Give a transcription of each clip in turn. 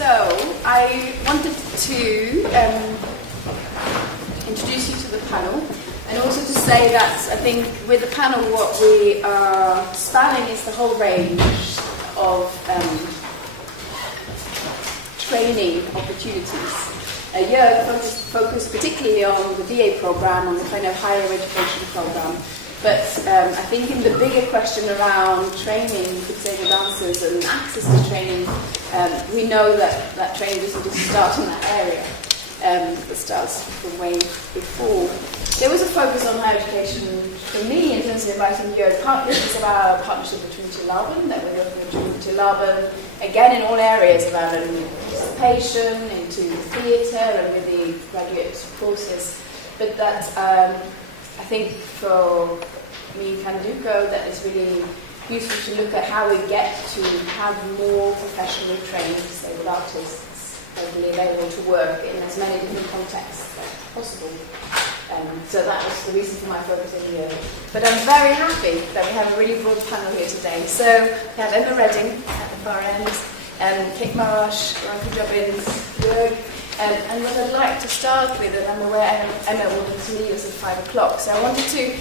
So, I wanted to introduce you to the panel, and also to say that I think with the panel what we are spanning is the whole range of training opportunities. Jurg focused particularly on the BA program, on the kind of higher education program. But I think in the bigger question around training fixated dancers and access to training, we know that training doesn't just start in that area. It starts from way before. There was a focus on higher education for me in terms of inviting Jurg. Partly it's about our partnership with Trinity Laban, that we're working with Trinity Laban, again in all areas around participation, into the theatre and with the graduate courses. But that I think for me, Candoco, that it's really useful to look at how we get to have more professionally trained disabled artists available to work in as many different contexts as possible. So that was the reason for my focus in here. But I'm very happy that we have a really broad panel here today. So we have Emma Redding at the far end, Kate Marsh, Veronica Jobbins, Jurg. And what I'd like to start with, and I'm aware Emma will need to leave us at 5 o'clock, so I wanted to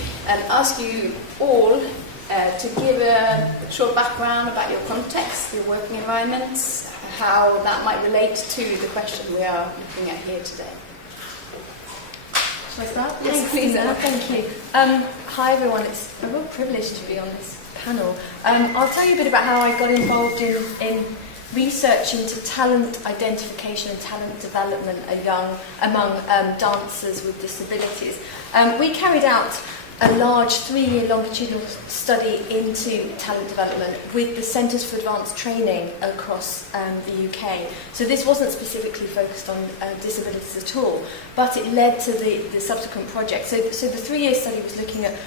ask you all to give a short background about your context, your working environments, how that might relate to the question we are looking at here today. Shall I start? Yes, please. Thank you. Hi everyone, it's a real privilege to be on this panel. I'll tell you a bit about how I got involved in research into talent identification and talent development among dancers with disabilities. We carried out a large 3-year longitudinal study into talent development with the Centres for Advanced Training across the UK. So this wasn't specifically focused on disabilities at all, but it led to the subsequent project. So the 3-year study was looking at,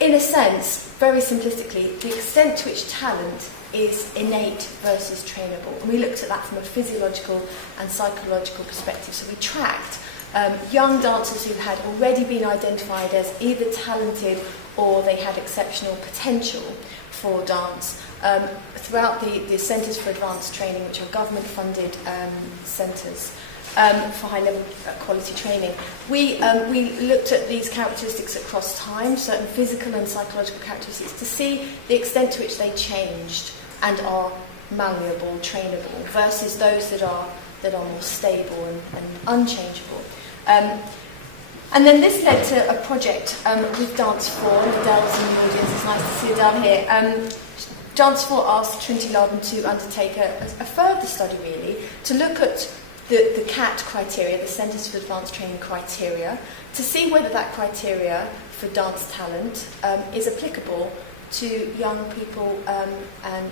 in a sense, very simplistically, the extent to which talent is innate versus trainable. And we looked at that from a physiological and psychological perspective. So we tracked young dancers who had already been identified as either talented or they had exceptional potential for dance throughout the Centres for Advanced Training, which are government-funded centres for high-level quality training. We looked at these characteristics across time, certain physical and psychological characteristics, to see the extent to which they changed and are malleable, trainable, versus those that are more stable and unchangeable. And then this led to a project with Dance 4, and Adele's in the audience, it's nice to see Adele here. Dance 4 asked Trinity Laban to undertake a further study, really, to look at the CAT criteria, the Centres for Advanced Training criteria, to see whether that criteria for dance talent is applicable to young people and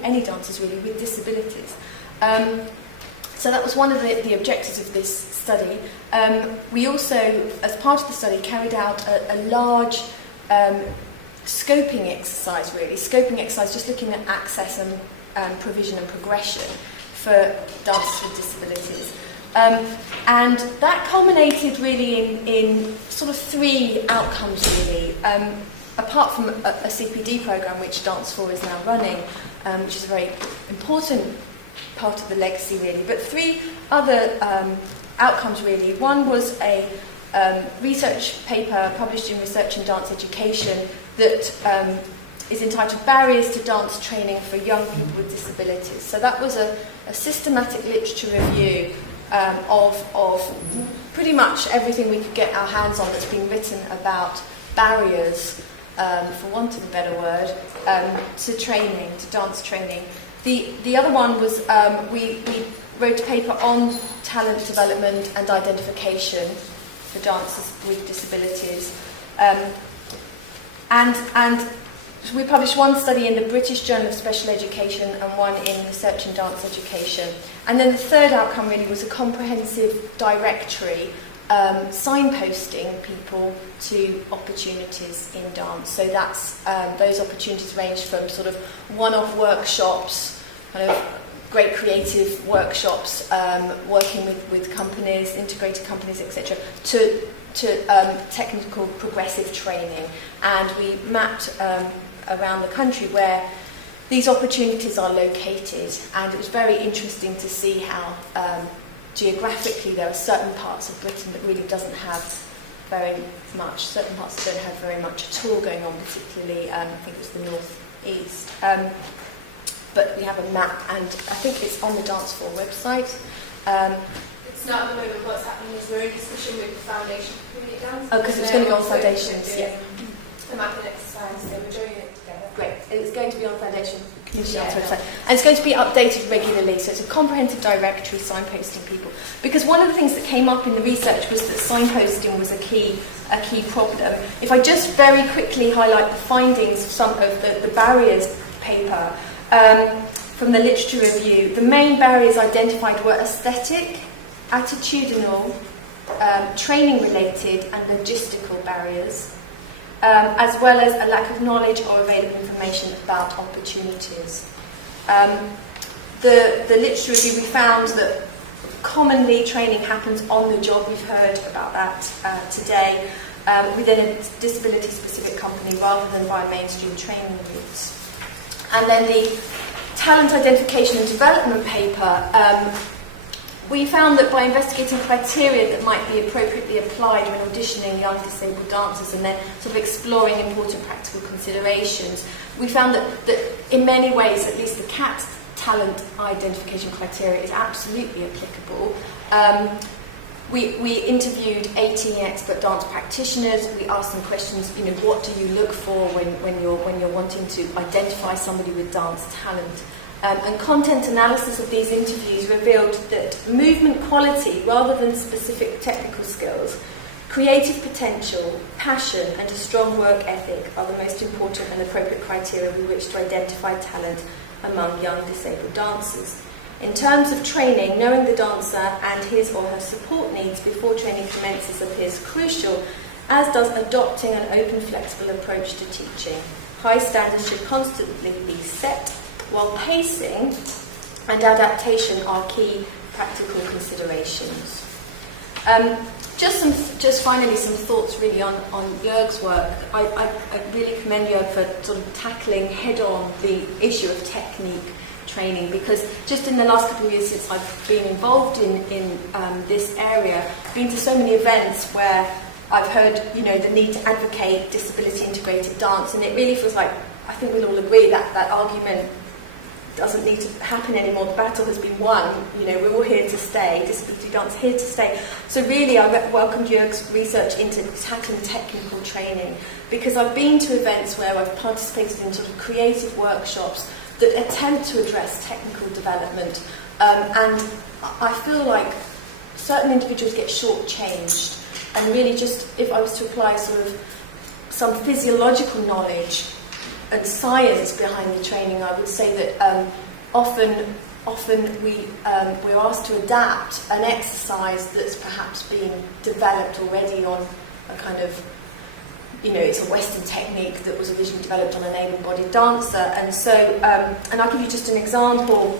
any dancers really with disabilities. So that was one of the objectives of this study. We also, as part of the study, carried out a large scoping exercise, just looking at access and provision and progression for dancers with disabilities. And that culminated really in sort of 3 outcomes, really. Apart from a CPD programme, which Dance 4 is now running, which is a very important part of the legacy, really. But 3 other outcomes, really. One was a research paper published in Research in Dance Education that is entitled Barriers to Dance Training for Young People with Disabilities. So that was a systematic literature review of pretty much everything we could get our hands on that's been written about barriers, for want of a better word, to training, to dance training. The other one was we wrote a paper on talent development and identification for dancers with disabilities. And we published one study in the British Journal of Special Education and one in Research in Dance Education. And then the third outcome really was a comprehensive directory signposting people to opportunities in dance. So that's those opportunities range from sort of one-off workshops, kind of great creative workshops, working with companies, integrated companies, etc., to technical progressive training. And we mapped around the country where these opportunities are located, and it was very interesting to see how geographically there are certain parts of Britain that really doesn't have very much, certain parts that don't have very much at all going on, particularly I think it was the north east. But we have a map, and I think it's on the Dance Floor website. It's not at the moment. What's happening is we're in discussion with the Foundation for Community Dance. Oh, because it's going to go on Foundations, yeah. The mapping exercise, so we're doing it together. Great. It's going to be on Foundation Community Dance website. And it's going to be updated regularly, so it's a comprehensive directory signposting people. Because one of the things that came up in the research was that signposting was a key problem. If I just very quickly highlight the findings of some of the barriers paper from the literature review, the main barriers identified were aesthetic, attitudinal, training-related and logistical barriers, as well as a lack of knowledge or available information about opportunities. The literature review, we found that commonly training happens on the job. We've heard about that today, within a disability-specific company rather than via mainstream training routes. And then the talent identification and development paper, we found that by investigating criteria that might be appropriately applied when auditioning young disabled dancers and then sort of exploring important practical considerations, we found that in many ways, at least the CAT talent identification criteria is absolutely applicable. We interviewed 18 expert dance practitioners. We asked them questions, what do you look for when you're wanting to identify somebody with dance talent? And content analysis of these interviews revealed that movement quality, rather than specific technical skills, creative potential, passion, and a strong work ethic are the most important and appropriate criteria with which to identify talent among young disabled dancers. In terms of training, knowing the dancer and his or her support needs before training commences appears crucial, as does adopting an open, flexible approach to teaching. High standards should constantly be set, while pacing and adaptation are key practical considerations. Just finally some thoughts really on Jürg's work. I really commend Jürg for sort of tackling head-on the issue of technique training, because just in the last couple of years since I've been involved in this area, I've been to so many events where I've heard the need to advocate disability integrated dance, and it really feels like I think we'll all agree that that argument doesn't need to happen anymore. The battle has been won. We're all here to stay. Disability dance here to stay. So really, I welcomed Jürg's research into tackling technical training, because I've been to events where I've participated in sort of creative workshops that attempt to address technical development, and I feel like certain individuals get shortchanged. And really, just if I was to apply sort of some physiological knowledge and science behind the training, I would say that often we're asked to adapt an exercise that's perhaps being developed already on a kind of, it's a Western technique that was originally developed on an able-bodied dancer. And so, and I'll give you just an example.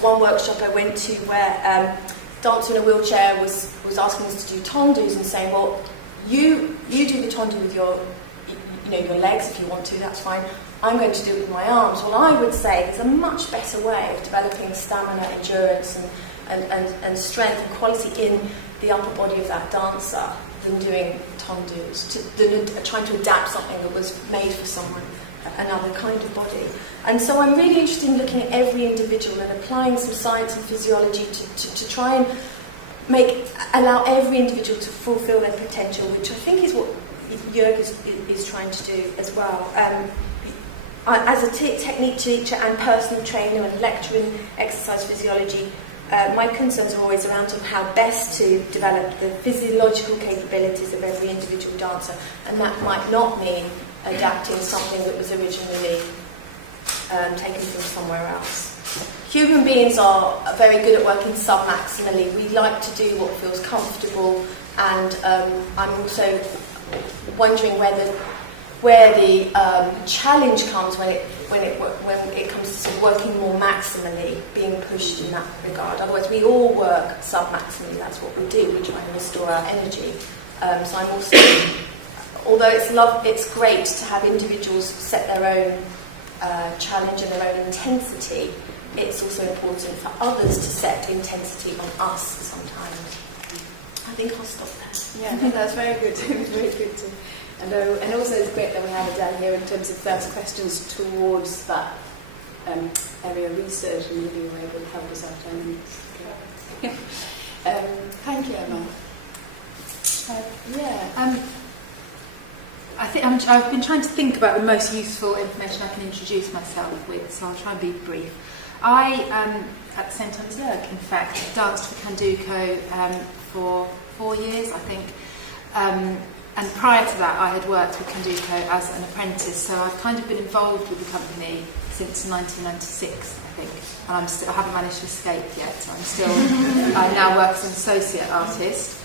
One workshop I went to where a dancer in a wheelchair was asking us to do tondus and saying, well, you do the tondu with your legs if you want to, that's fine. I'm going to do it with my arms. Well, I would say there's a much better way of developing stamina, endurance, and strength and quality in the upper body of that dancer than doing tondus, than trying to adapt something that was made for someone, another kind of body. And so I'm really interested in looking at every individual and applying some science and physiology to try and allow every individual to fulfill their potential, which I think is what Jürg is trying to do as well. As a technique teacher and personal trainer and lecturer in exercise physiology, my concerns are always around how best to develop the physiological capabilities of every individual dancer, and that might not mean adapting something that was originally taken from somewhere else. Human beings are very good at working sub-maximally. We like to do what feels comfortable, and I'm also wondering where the challenge comes when it comes to sort of working more maximally, being pushed in that regard. Otherwise, we all work sub-maximally. That's what we do. We try and restore our energy. So I'm also, although it's great to have individuals set their own challenge and their own intensity, it's also important for others to set intensity on us sometimes. I think I'll stop there. Yeah, no, that's very good. Very good too. And also it's great that we have it down here in terms of first questions towards that area of research, and maybe you were able to help us out. Thank you, Emma. I think I've been trying to think about the most useful information I can introduce myself with, so I'll try and be brief. I, at the same time as Jurg, in fact, danced for Candoco for 4 years, I think. And prior to that, I had worked with Candoco as an apprentice, so I've kind of been involved with the company since 1996, I think. And I haven't managed to escape yet. I now work as an associate artist.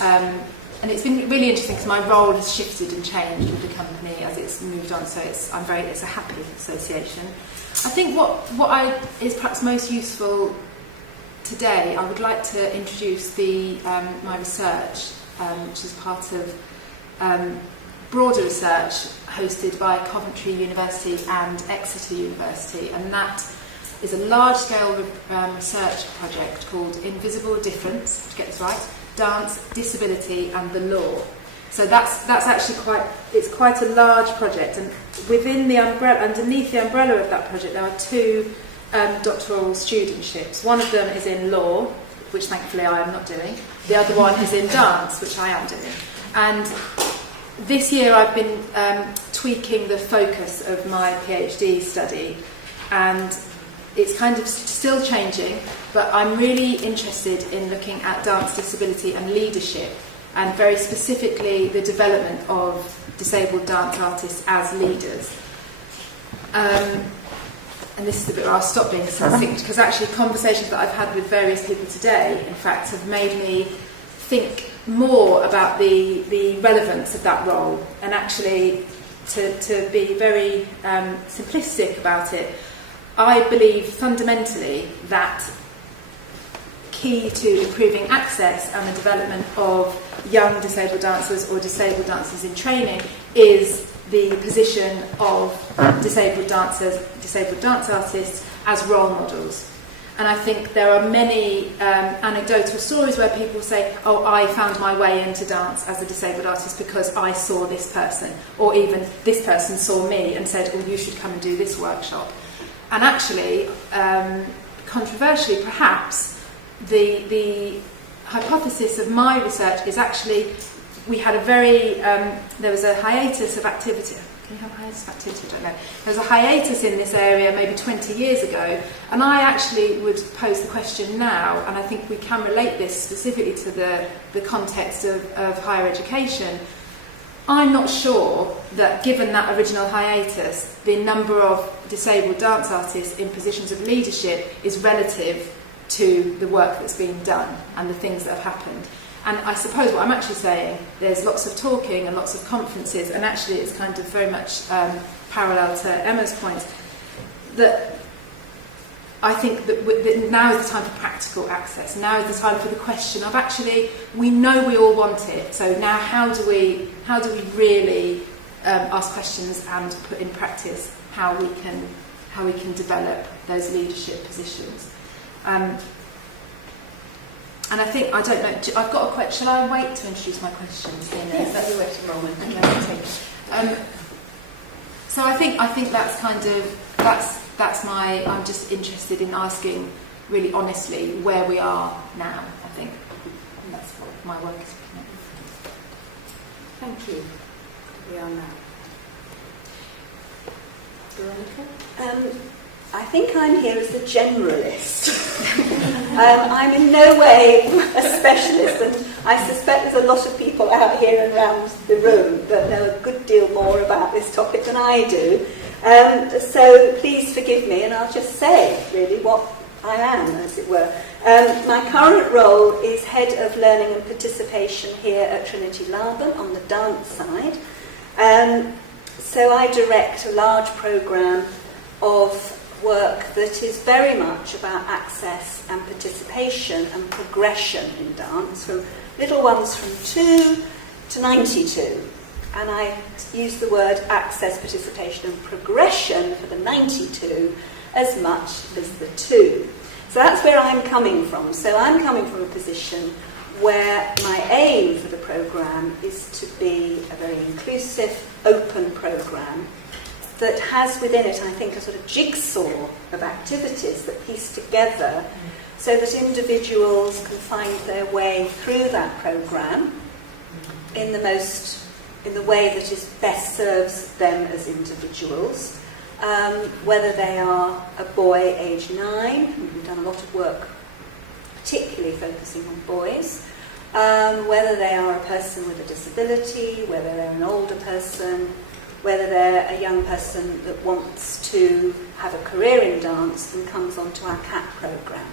And it's been really interesting because my role has shifted and changed with the company as it's moved on, so it's a happy association. I think what is perhaps most useful today, I would like to introduce my research, which is part of broader research hosted by Coventry University and Exeter University, and that is a large-scale research project called Invisible Difference, to get this right, Dance, Disability and the Law. So that's actually quite a large project, and within the umbrella, underneath the umbrella of that project, there are 2 doctoral studentships. One of them is in law, which thankfully I am not doing. The other one is in dance, which I am doing. And this year I've been tweaking the focus of my PhD study, and it's kind of still changing, but I'm really interested in looking at dance, disability and leadership, and very specifically the development of disabled dance artists as leaders. And this is the bit where I'll stop being succinct, because actually conversations that I've had with various people today, in fact, have made me think more about the relevance of that role, and actually to be very simplistic about it. I believe fundamentally that key to improving access and the development of young disabled dancers or disabled dancers in training is the position of disabled dancers, disabled dance artists as role models. And I think there are many anecdotal stories where people say, oh, I found my way into dance as a disabled artist because I saw this person, or even this person saw me and said, oh, you should come and do this workshop. And actually, controversially perhaps, the hypothesis of my research is actually we had there was a hiatus of activity. Can you have a hiatus of activity? I don't know. There was a hiatus in this area maybe 20 years ago, and I actually would pose the question now, and I think we can relate this specifically to the context of higher education. I'm not sure that given that original hiatus, the number of disabled dance artists in positions of leadership is relative to the work that's been done and the things that have happened. And I suppose what I'm actually saying, there's lots of talking and lots of conferences, and actually it's kind of very much parallel to Emma's point, that I think that now is the time for practical access. Now is the time for the question of actually, we know we all want it, so now how do we really ask questions and put in practice how we can develop those leadership positions. And I think, I don't know, I've got a question. Shall I wait to introduce my questions? Yes, let me wait a moment. So I think that's kind of, that's my, I'm just interested in asking really honestly where we are now, I think. And that's what my work is looking at. Thank you. We are now. Veronica? I think I'm here as a generalist. I'm in no way a specialist, and I suspect there's a lot of people out here and around the room that know a good deal more about this topic than I do. So please forgive me, and I'll just say really what I am, as it were. My current role is Head of Learning and Participation here at Trinity Laban on the dance side. So I direct a large programme of work that is very much about access and participation and progression in dance, from little ones from 2 to 92. and I use the word access, participation and progression for the 92 as much as the 2. So that's where I'm coming from. So I'm coming from a position where my aim for the programme is to be a very inclusive, open programme that has within it, I think, a sort of jigsaw of activities that piece together so that individuals can find their way through that programme in the way that is best serves them as individuals, whether they are a boy aged 9, we've done a lot of work particularly focusing on boys, whether they are a person with a disability, whether they're an older person, whether they're a young person that wants to have a career in dance and comes onto our CAP programme.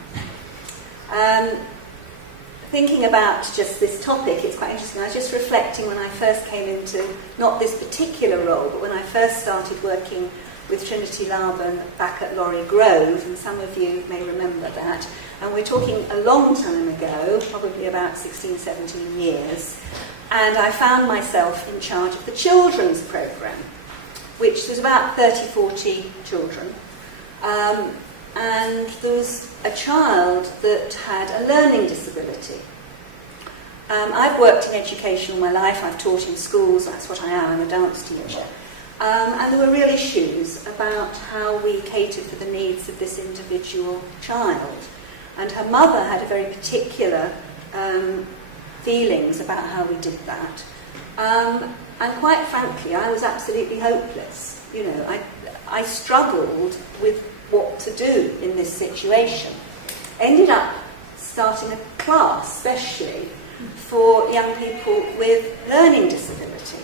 Thinking about just this topic, it's quite interesting. I was just reflecting when I first came into, not this particular role, but when I first started working with Trinity Laban back at Laurie Grove, and some of you may remember that, and we're talking a long time ago, probably about 16, 17 years, and I found myself in charge of the children's programme, which was about 30, 40 children. And there was a child that had a learning disability. I've worked in education all my life, I've taught in schools, that's what I am, I'm a dance teacher. And there were real issues about how we catered for the needs of this individual child. And her mother had a very particular feelings about how we did that. And quite frankly, I was absolutely hopeless. You know, I struggled with what to do in this situation. Ended up starting a class, especially for young people with learning disability,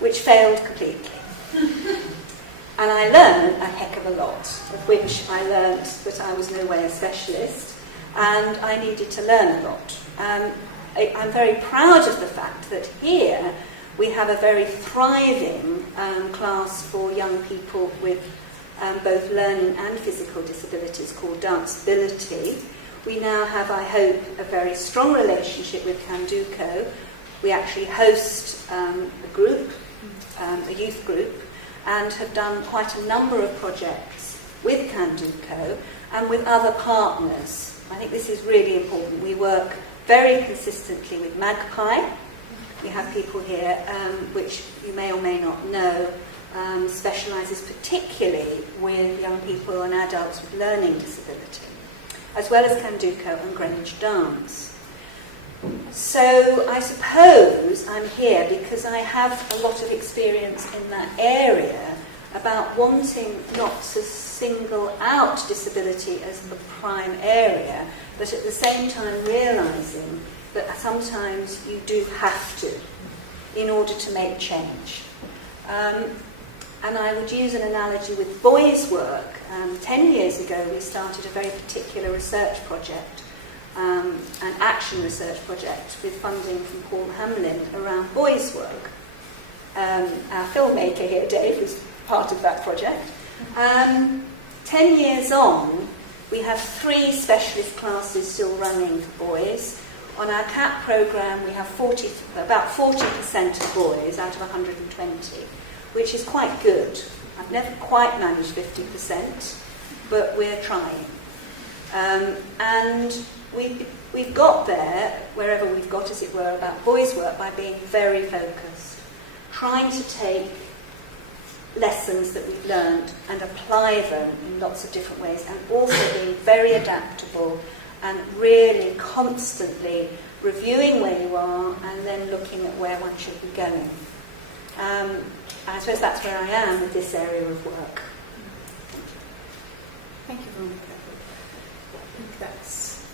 which failed completely. And I learned a heck of a lot, of which I learned that I was no way a specialist, and I needed to learn a lot. I'm very proud of the fact that here we have a very thriving class for young people with both learning and physical disabilities called Danceability. We now have, I hope, a very strong relationship with Candoco. We actually host a group, a youth group, and have done quite a number of projects with Candoco and with other partners. I think this is really important. We work very consistently with Magpie. We have people here, which you may or may not know, specialises particularly with young people and adults with learning disability, as well as Candoco and Greenwich Dance. So I suppose I'm here because I have a lot of experience in that area about wanting not to single out disability as the prime area, but at the same time realising that sometimes you do have to in order to make change. And I would use an analogy with boys' work. 10 years ago we started a very particular research project, an action research project with funding from Paul Hamlin around boys' work. Our filmmaker here, Dave, was part of that project. 10 years on, we have 3 specialist classes still running for boys. On our CAP programme, we have about 40% of boys out of 120, which is quite good. I've never quite managed 50%, but we're trying. And we've got there, wherever we've got, as it were, about boys' work by being very focused, trying to take lessons that we've learned and apply them in lots of different ways, and also being very adaptable and really constantly reviewing where you are and then looking at where one should be going. I suppose that's where I am with this area of work. Thank you, Veronica. I think that's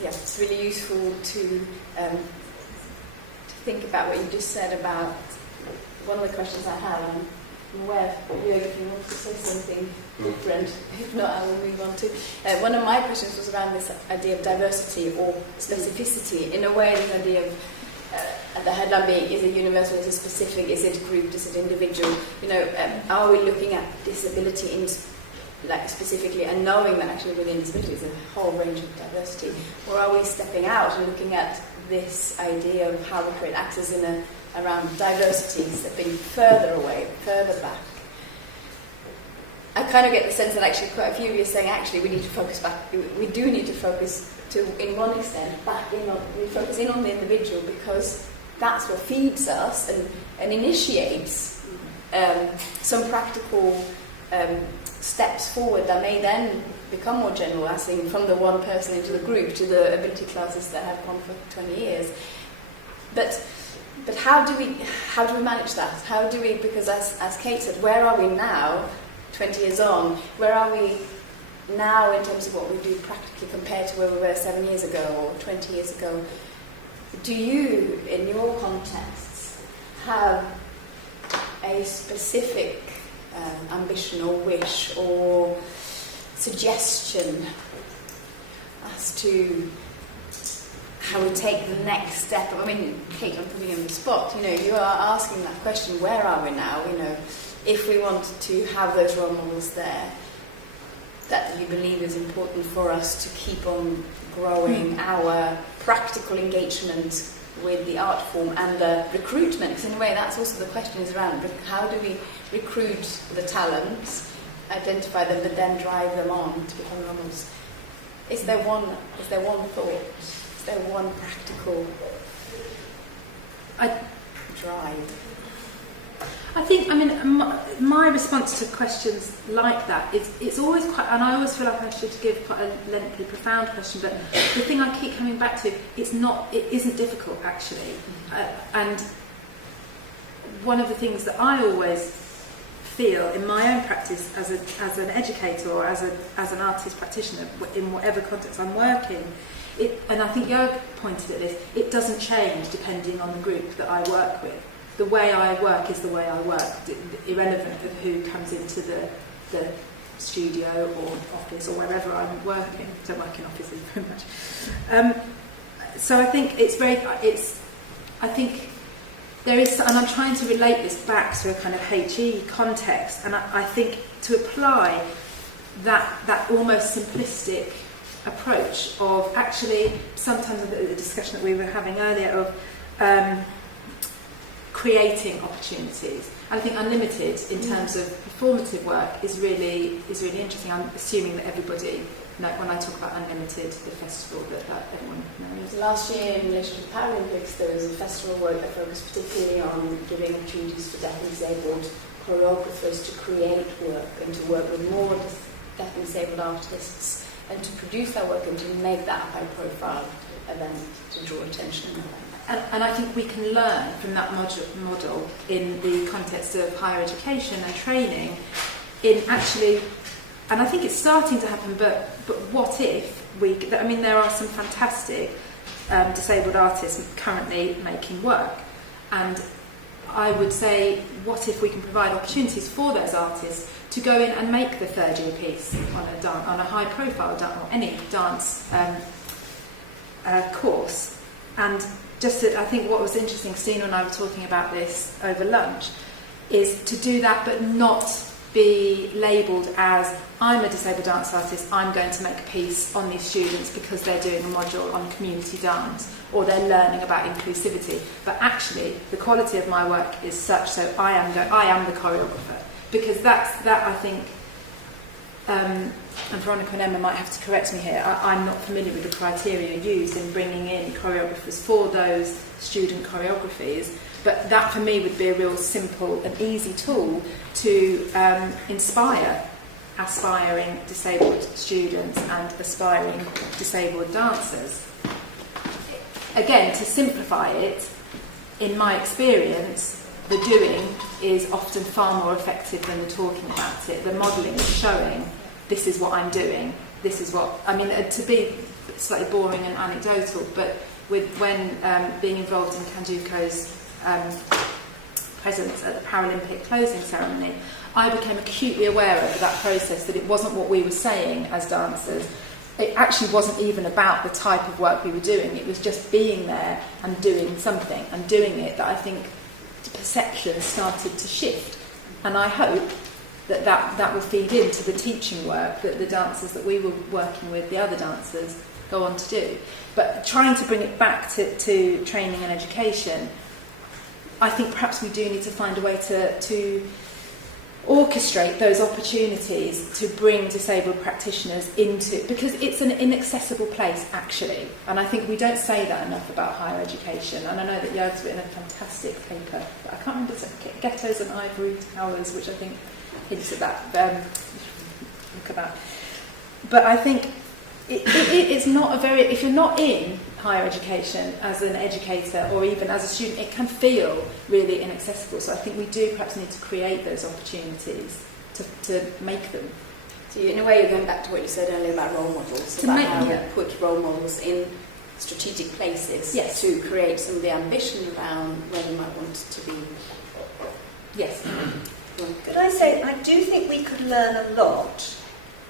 it's really useful to think about what you just said about one of the questions I have. I'm aware of you if you want to say something different. If not, I will move on to. One of my questions was around this idea of diversity or specificity. In a way, the idea of the headline being, is it universal, is it specific, is it grouped, is it individual? You know, are we looking at disability in specifically and knowing that actually within disability is a whole range of diversity, or are we stepping out and looking at this idea of how we create access in a around diversities that have been further away, further back. I kind of get the sense that actually quite a few of you are saying actually we need to focus back, we do need to focus to, in one extent, back in on, we focus in on the individual because that's what feeds us and initiates some practical steps forward that may then become more generalising from the one person into the group to the ability classes that have gone for 20 years. But how do we manage that? How do we, because as Kate said, where are we now, 20 years on, where are we now in terms of what we do practically compared to where we were 7 years ago or 20 years ago? Do you, in your contexts, have a specific ambition or wish or suggestion as to how we take the next step? I mean, Kate, I'm putting you on the spot. You know, you are asking that question, where are we now? You know, if we want to have those role models there, that you believe is important for us to keep on growing our practical engagement with the art form and the recruitment, because in a way that's also the question is around how do we recruit the talents, identify them, but then drive them on to become role models. Is there one thought? Is there one practical drive? I think, I mean, my response to questions like that is, it's always quite, and I always feel like I should give quite a lengthy, profound question, but the thing I keep coming back to, it isn't difficult actually. And one of the things that I always feel in my own practice as an educator or as an artist practitioner, in whatever context I'm working, and I think Jurg pointed at this, it doesn't change depending on the group that I work with. The way I work is the way I work, irrelevant of who comes into the studio or office or wherever I'm working. I don't work in offices very much. So I think I think there is, and I'm trying to relate this back to a kind of HE context, and I think to apply that almost simplistic approach of actually, sometimes the discussion that we were having earlier of creating opportunities. And I think unlimited in terms of performative work is really interesting. I'm assuming that everybody, when I talk about unlimited, the festival, that everyone knows. Last year in relation to the Paralympics, there was a festival work that focused particularly on giving opportunities for deaf and disabled choreographers to create work and to work with more deaf and disabled artists and to produce that work and to make that a high-profile event to draw attention. And I think we can learn from that model in the context of higher education and training in actually, and I think it's starting to happen, but what if there are some fantastic disabled artists currently making work, and I would say, what if we can provide opportunities for those artists to go in and make the third year piece on a high profile dance or any dance course. And I think what was interesting, Stina and I were talking about this over lunch, is to do that but not be labelled as, I'm a disabled dance artist, I'm going to make a piece on these students because they're doing a module on community dance or they're learning about inclusivity. But actually, the quality of my work is such, so I am the choreographer. Because that I think, and Veronica and Emma might have to correct me here, I'm not familiar with the criteria used in bringing in choreographers for those student choreographies, but that for me would be a real simple and easy tool to inspire aspiring disabled students and aspiring disabled dancers. Again, to simplify it, in my experience, the doing is often far more effective than the talking about it. The modelling is showing, this is what I'm doing, this is what... I mean, to be slightly boring and anecdotal, but when being involved in Candoco's presence at the Paralympic closing ceremony, I became acutely aware of that process, that it wasn't what we were saying as dancers. It actually wasn't even about the type of work we were doing. It was just being there and doing something and doing it that I think perception started to shift. And I hope that will feed into the teaching work that the dancers that we were working with, the other dancers, go on to do. But trying to bring it back to training and education, I think perhaps we do need to find a way to orchestrate those opportunities to bring disabled practitioners into, because it's an inaccessible place actually, and I think we don't say that enough about higher education. And I know that Jurg's written a fantastic paper, but I can't remember, it's Ghettos and Ivory Towers, which I think hints at that. Look at that. But I think it's not a very, if you're not in higher education as an educator or even as a student, it can feel really inaccessible. So I think we do perhaps need to create those opportunities to make them. So in a way, you're going back to what you said earlier about role models, about how we put role models in strategic places to create some of the ambition around where we might want to be. Yes. Could I say, I do think we could learn a lot.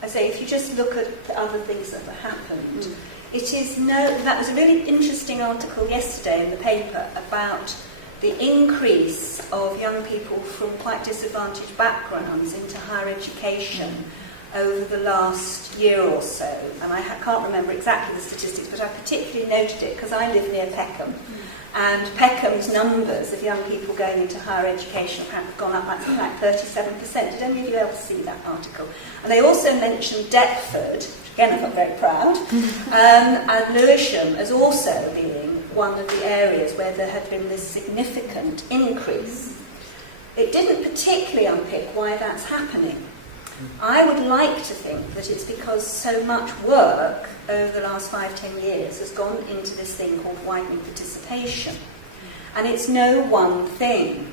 I say, if you just look at the other things that have happened, that was a really interesting article yesterday in the paper about the increase of young people from quite disadvantaged backgrounds into higher education over the last year or so. And I can't remember exactly the statistics, but I particularly noted it because I live near Peckham. And Peckham's numbers of young people going into higher education have gone up like 37%. Did any of you ever see that article? And they also mentioned Deptford, which again I felt very proud, and Lewisham as also being one of the areas where there had been this significant increase. It didn't particularly unpick why that's happening. I would like to think that it's because so much work over the last 5-10 years has gone into this thing called widening participation. And it's no one thing.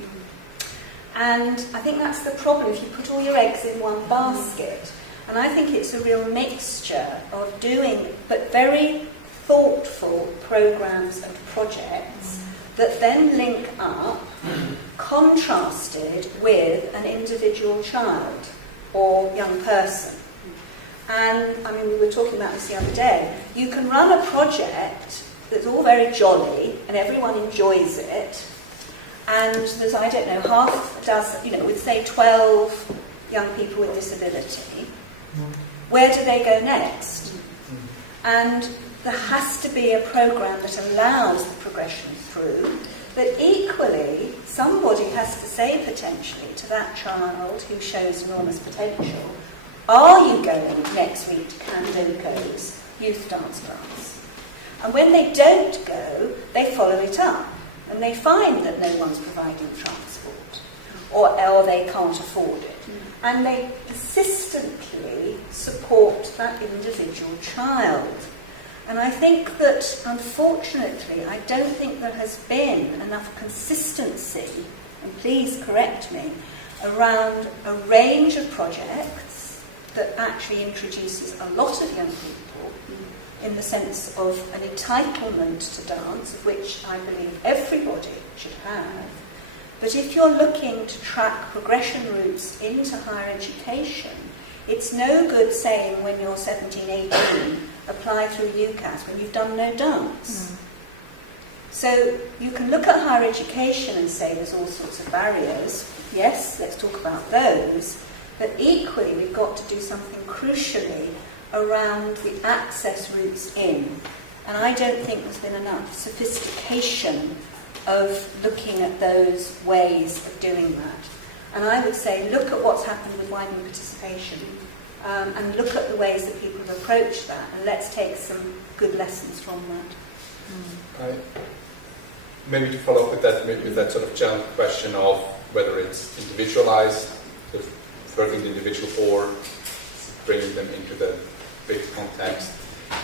And I think that's the problem if you put all your eggs in one basket. And I think it's a real mixture of doing, but very thoughtful programs and projects that then link up, contrasted with an individual child or young person. And I mean, we were talking about this the other day. You can run a project that's all very jolly and everyone enjoys it, and there's, I don't know, half a dozen, with say 12 young people with disability. Where do they go next? And there has to be a programme that allows the progression through. But equally, somebody has to say potentially to that child who shows enormous potential, are you going next week to Candoco's youth dance class? And when they don't go, they follow it up. And they find that no one's providing transport, or they can't afford it. And they persistently support that individual child. And I think that, unfortunately, I don't think there has been enough consistency, and please correct me, around a range of projects that actually introduces a lot of young people in the sense of an entitlement to dance, of which I believe everybody should have. But if you're looking to track progression routes into higher education, it's no good saying when you're 17, 18, apply through UCAS when you've done no dance. So you can look at higher education and say there's all sorts of barriers. Yes, let's talk about those. But equally, we've got to do something crucially around the access routes in. And I don't think there's been enough sophistication of looking at those ways of doing that. And I would say, look at what's happened with widening participation, and look at the ways that people have approached that, and let's take some good lessons from that. Maybe to follow up with that sort of general question of whether it's individualized, sort of working the individual, or bringing them into the big context.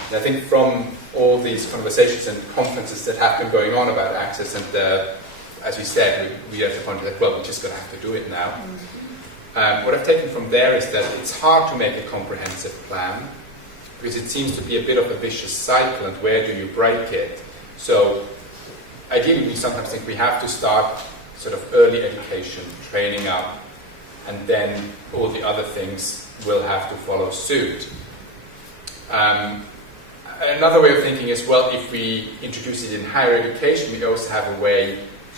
And I think from all these conversations and conferences that have been going on about access, and as we said, we at the point that, well, we're just going to have to do it now. What I've taken from there is that it's hard to make a comprehensive plan, because it seems to be a bit of a vicious cycle, and where do you break it? So ideally, we sometimes think we have to start sort of early education, training up, and then all the other things will have to follow suit. Another way of thinking is, well, if we introduce it in higher education, we also have a way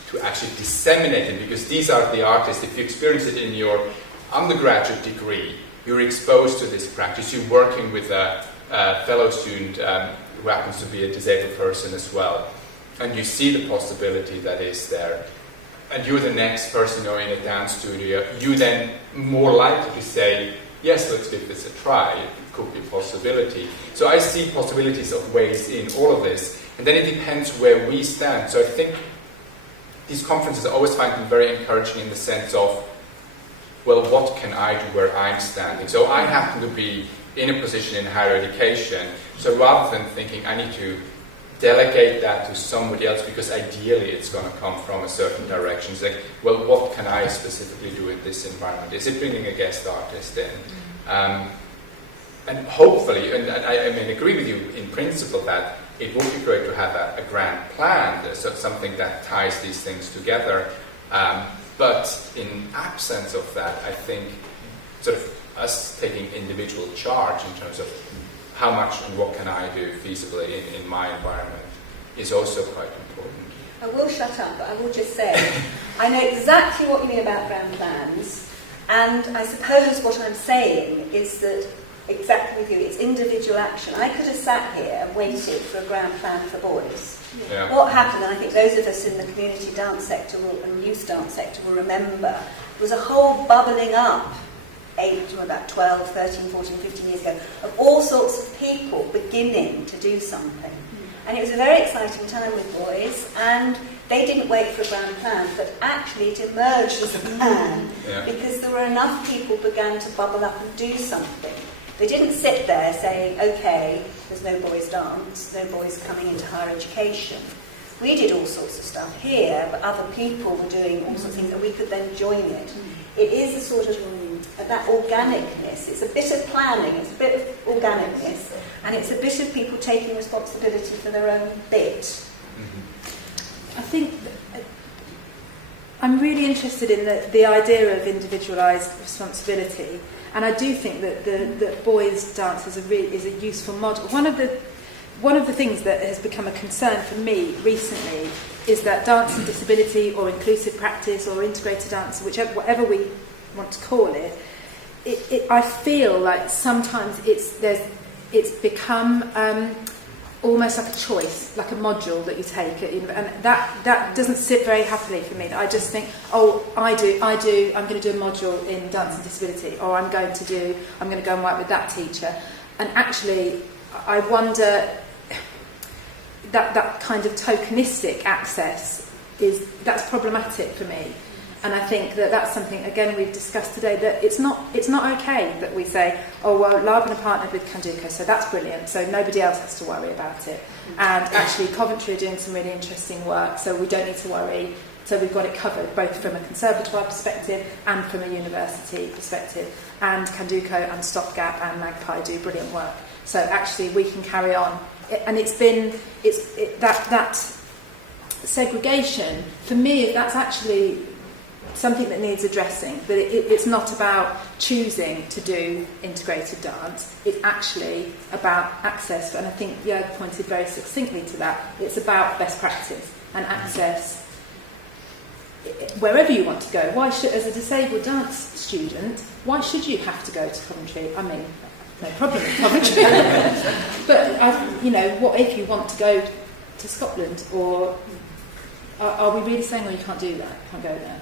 to actually disseminate it, because these are the artists. If you experience it in your undergraduate degree, you're exposed to this practice. You're working with a fellow student who happens to be a disabled person as well, and you see the possibility that is there. and you're the next person in a dance studio, you then more likely to say, yes, let's give this a try. It could be a possibility. So I see possibilities of ways in all of this. And then it depends where we stand. So I think these conferences I always find them very encouraging in the sense of, well, what can I do where I'm standing? So I happen to be in a position in higher education. So rather than thinking I need to delegate that to somebody else because ideally it's going to come from a certain direction, it's like, well, what can I specifically do in this environment? Is it bringing a guest artist in? And hopefully, and I mean, agree with you in principle that it would be great to have a grand plan, so something that ties these things together. But in absence of that, I think sort of us taking individual charge in terms of how much and what can I do feasibly in my environment is also quite important. I will shut up, but I will just say, I know exactly what you mean about grand plans, and I suppose what I'm saying is that exactly with you, it's individual action. I could have sat here and waited for a grand plan for boys. Yeah. What happened, and I think those of us in the community dance sector and youth dance sector will remember, was a whole bubbling up about 12, 13, 14, 15 years ago, of all sorts of people beginning to do something. And it was a very exciting time with boys, and they didn't wait for a grand plan, but actually it emerged as a plan, because there were enough people began to bubble up and do something. They didn't sit there saying, okay, there's no boys dance, no boys coming into higher education. We did all sorts of stuff here, but other people were doing all sorts of things, and we could then join it. It is a sort of that organicness. It's a bit of planning, it's a bit of organicness, and it's a bit of people taking responsibility for their own bit. I think I'm really interested in the idea of individualised responsibility, and I do think that boys' dance is a useful model. One of the things that has become a concern for me recently is that dance and disability, or inclusive practice, or integrated dance, whatever we want to call it, I feel like sometimes it's become almost like a choice, like a module that you take, and that doesn't sit very happily for me. I just think, oh, I'm going to do a module in dance and disability, or I'm going to go and work with that teacher, and actually, I wonder that kind of tokenistic access that's problematic for me. And I think that that's something, again, we've discussed today, that it's not okay that we say, oh, well, Laban are partnered with Candoco, so that's brilliant, so nobody else has to worry about it. And actually, Coventry are doing some really interesting work, so we don't need to worry. So we've got it covered, both from a conservatoire perspective and from a university perspective. And Candoco and Stopgap and Magpie do brilliant work. So actually, we can carry on. And that segregation, for me, that's actually something that needs addressing, but it's not about choosing to do integrated dance. It's actually about access, and I think Jurg pointed very succinctly to that. It's about best practice and access wherever you want to go. As a disabled dance student, why should you have to go to Coventry? I mean, no problem in Coventry. But what if you want to go to Scotland, or are we really saying, you can't do that, you can't go there?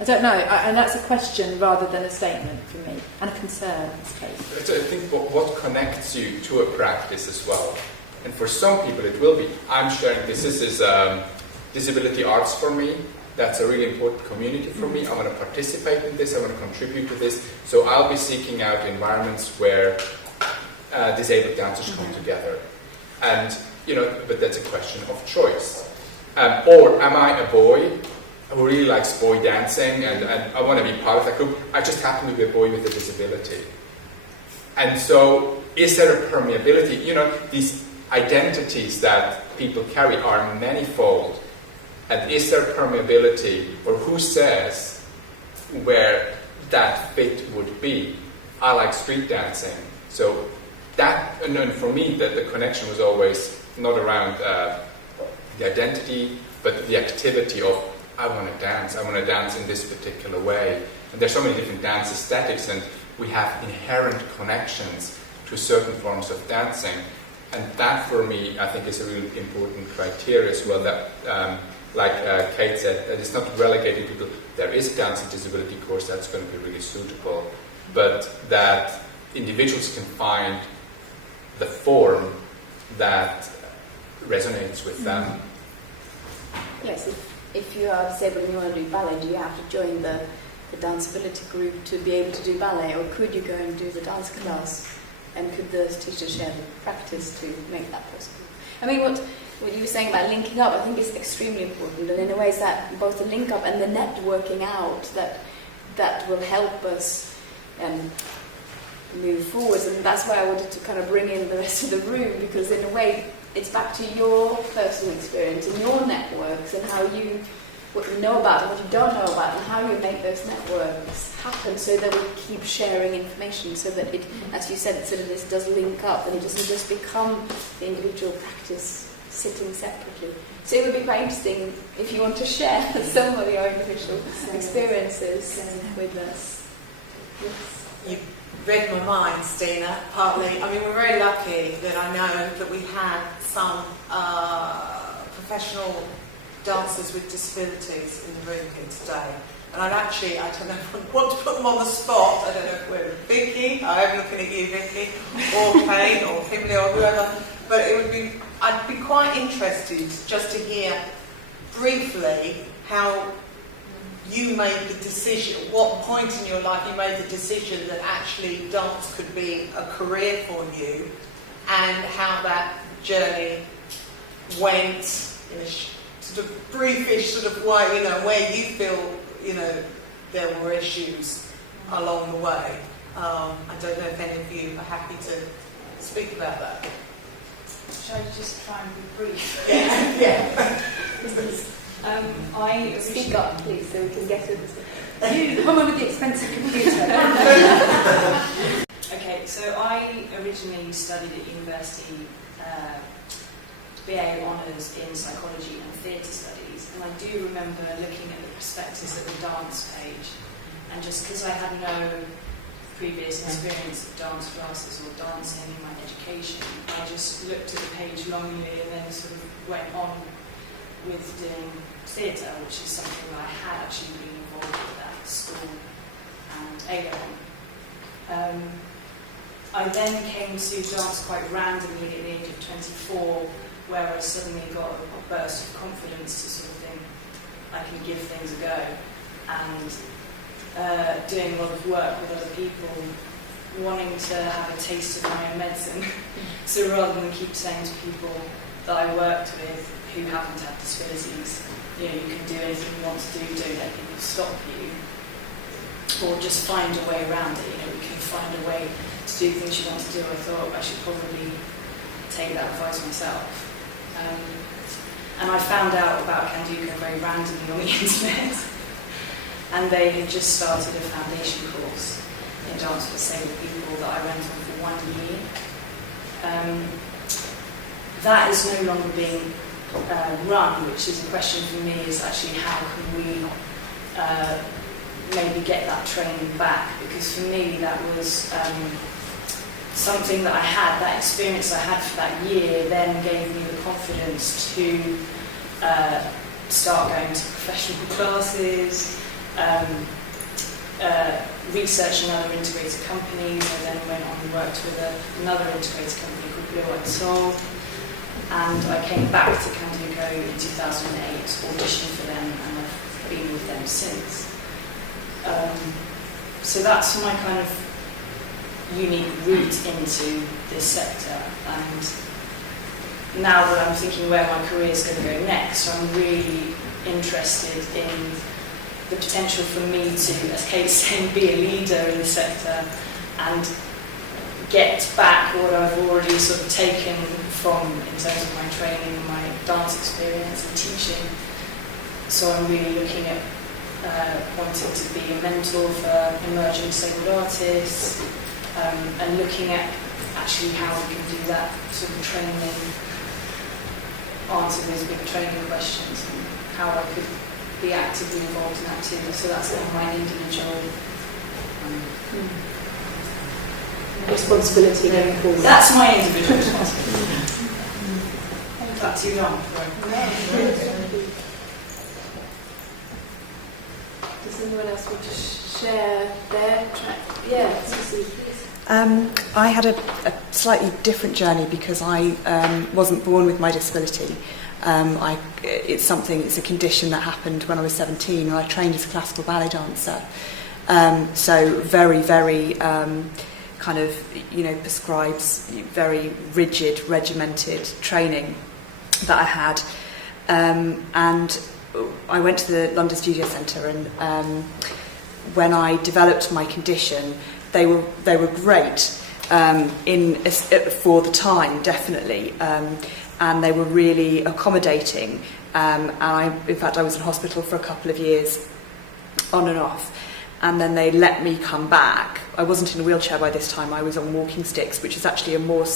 I don't know, and that's a question rather than a statement for me, and a concern in this case. So I think what connects you to a practice as well, and for some people it will be, I'm sharing this is disability arts for me, that's a really important community for me, I want to participate in this, I want to contribute to this, so I'll be seeking out environments where disabled dancers come together. And, but that's a question of choice. Or am I a boy who really likes boy dancing and I want to be part of that group? I just happen to be a boy with a disability. And so is there a permeability? These identities that people carry are manifold. And is there permeability, or who says where that fit would be? I like street dancing. So that, and for me, the connection was always not around the identity, but the activity of, I want to dance in this particular way. And there's so many different dance aesthetics, and we have inherent connections to certain forms of dancing. And that, for me, I think is a really important criteria as well, that like Kate said, that it's not relegating people. There is a dancing disability course that's going to be really suitable, but that individuals can find the form that resonates with them. Yes, if you are disabled and you want to do ballet, do you have to join the danceability group to be able to do ballet, or could you go and do the dance class? And could the teacher share the practice to make that possible? I mean, what you were saying about linking up, I think is extremely important, and in a way is that both the link up and the networking out that will help us move forwards, and that's why I wanted to kind of bring in the rest of the room, because in a way it's back to your personal experience and your networks and how what you know about and what you don't know about, and how you make those networks happen so that we keep sharing information, so that it, as you said, sort of this does link up and it doesn't just become the individual practice sitting separately. So it would be quite interesting if you want to share some of your individual experiences with us. Yes. You read my mind, Stina, partly. I mean, we're very lucky that I know that we had some professional dancers with disabilities in the room here today. And I don't know if I want to put them on the spot. I don't know if we're Vicky, I'm looking at you, Vicky, or Kate, or Kimberly, or whoever. But I'd be quite interested just to hear briefly how you made the decision, what point in your life you made the decision that actually dance could be a career for you, and how that journey went in a sort of briefish sort of way, where you feel, there were issues along the way. I don't know if any of you are happy to speak about that. Shall I just try and be brief? Yeah. I Speak up, please, so we can get it. You, the woman with the expensive computer. Okay, so I originally studied at university BA Honours in Psychology and Theatre Studies, and I do remember looking at the prospectus at the dance page, and just because I had no previous experience of dance classes or dancing in my education, I just looked at the page longingly and then sort of went on with doing theatre, which is something that I had actually been involved with at school and A-level. I then came to dance quite randomly at the age of 24, where I suddenly got a burst of confidence to sort of think I can give things a go, and doing a lot of work with other people, wanting to have a taste of my own medicine. So rather than keep saying to people that I worked with who haven't had disabilities, you can do anything you want to do, don't let people stop you, or just find a way around it. We can find a way to do things you want to do. I thought I should probably take that advice myself. And I found out about Candoco very randomly on the internet, and they had just started a foundation course in dance for disabled people that I went on for 1 year. That is no longer being run, which is a question for me, is actually how can we maybe get that training back, because for me that was something that I had, that experience I had for that year then gave me the confidence to start going to professional classes, researching other integrated companies. I then went on and worked with another integrated company called Blue White Soul, and I came back to Candoco in 2008, auditioned for them, and I've been with them since. So that's my kind of unique route into this sector, and now that I'm thinking where my career is going to go next, I'm really interested in the potential for me to, as Kate's saying, be a leader in the sector and get back what I've already sort of taken from in terms of my training and my dance experience and teaching. So I'm really looking at wanting to be a mentor for emerging disabled artists, and looking at actually how we can do that sort of training, answer those big training questions, and how I could be actively involved in that too. So that's kind of my individual responsibility going forward. That's my individual responsibility. Is that too long? Does anyone else want to share their track? Yeah, Susie, please. I had a slightly different journey because I wasn't born with my disability. It's a condition that happened when I was 17, and I trained as a classical ballet dancer. So very, very kind of, prescribes very rigid, regimented training that I had. And I went to the London Studio Centre, and when I developed my condition, they were great for the time, definitely, and they were really accommodating. And in fact, I was in hospital for a couple of years, on and off. And then they let me come back. I wasn't in a wheelchair by this time. I was on walking sticks, which is actually a more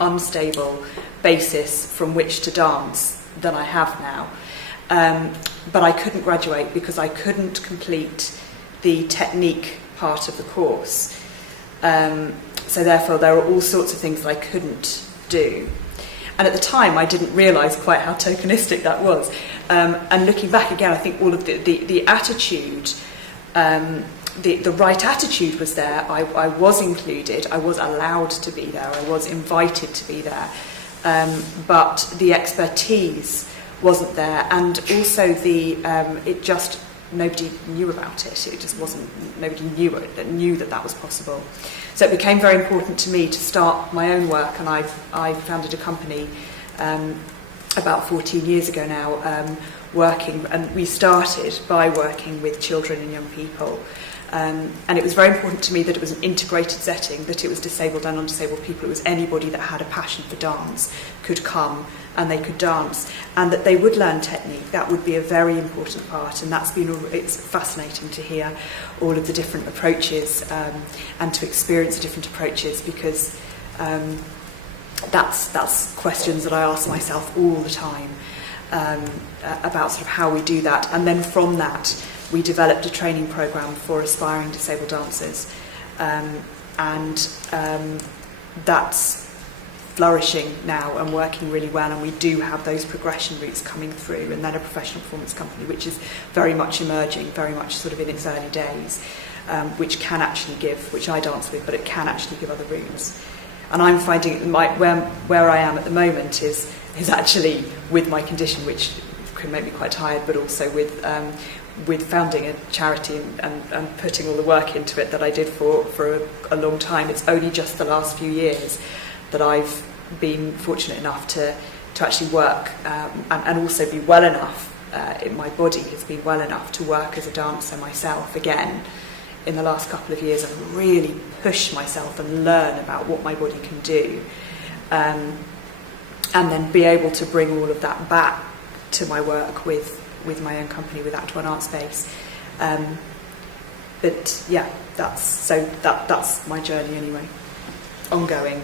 unstable basis from which to dance than I have now. But I couldn't graduate because I couldn't complete the technique part of the course. So therefore, there were all sorts of things that I couldn't do. And at the time, I didn't realise quite how tokenistic that was. And looking back again, I think all of the attitude, the right attitude was there. I was included. I was allowed to be there. I was invited to be there. But the expertise wasn't there. And also nobody knew about it. It just wasn't, nobody knew that was possible. So it became very important to me to start my own work, and I founded a company about 14 years ago now, working, and we started by working with children and young people. And it was very important to me that it was an integrated setting, that it was disabled and non-disabled people. It was anybody that had a passion for dance could come and they could dance, and that they would learn technique. That would be a very important part, and it's fascinating to hear all of the different approaches and to experience the different approaches, because that's questions that I ask myself all the time about sort of how we do that. And then from that, we developed a training program for aspiring disabled dancers, and that's flourishing now and working really well, and we do have those progression routes coming through, and then a professional performance company which is very much emerging, very much sort of in its early days, which can actually give, which I dance with, but it can actually give other routes. And I'm finding where I am at the moment is actually with my condition, which can make me quite tired, but also with founding a charity and putting all the work into it that I did for a long time. It's only just the last few years that I've been fortunate enough to actually work and also be well enough, my body has been well enough to work as a dancer myself again. In the last couple of years, I've really pushed myself and learn about what my body can do, and then be able to bring all of that back to my work with my own company, with Act One Art Space. But yeah, that's my journey anyway, ongoing.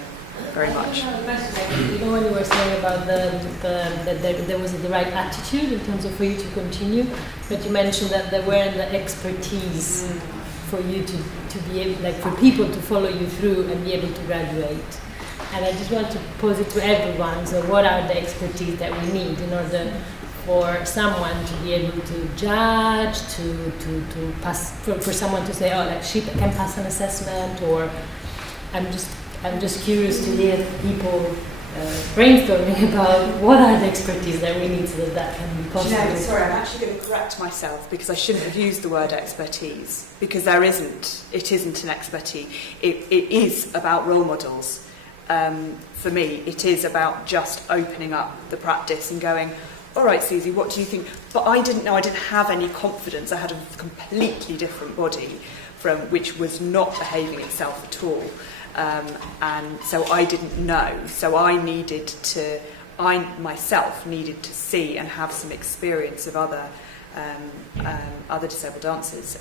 Very much. When you were saying about that there was the right attitude in terms of for you to continue, but you mentioned that there weren't the expertise for you to be able, like for people to follow you through and be able to graduate. And I just want to pose it to everyone. So what are the expertise that we need in order for someone to be able to judge, to pass, for someone to say, oh, like she can pass an assessment, or I'm just curious to hear people brainstorming about what are the expertise that we need so that can be possible. Sorry, I'm actually going to correct myself because I shouldn't have used the word expertise, because it isn't an expertise. It is about role models. For me, it is about just opening up the practice and going, all right, Susie, what do you think? But I didn't know, I didn't have any confidence. I had a completely different body from which was not behaving itself at all. And so I didn't know. So I myself needed to see and have some experience of other disabled dancers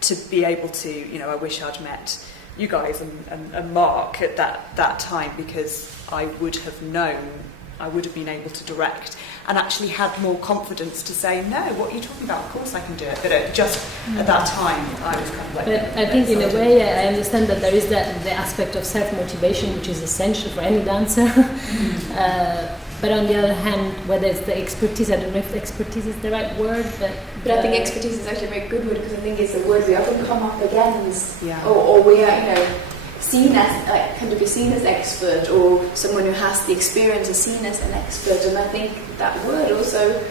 to be able to, I wish I'd met you guys and Mark at that time, because I would have known, I would have been able to direct and actually had more confidence to say, no, what are you talking about? Of course I can do it. But at that time, I was kind of like... But I think in a way, I understand that there is the aspect of self-motivation, which is essential for any dancer. but on the other hand, whether it's the expertise, I don't know if expertise is the right word, but I think expertise is actually a very good word, because I think it's a word we often come up against, Yeah. or we are, seen as, kind of be seen as expert, or someone who has the experience is seen as an expert. And I think that word also,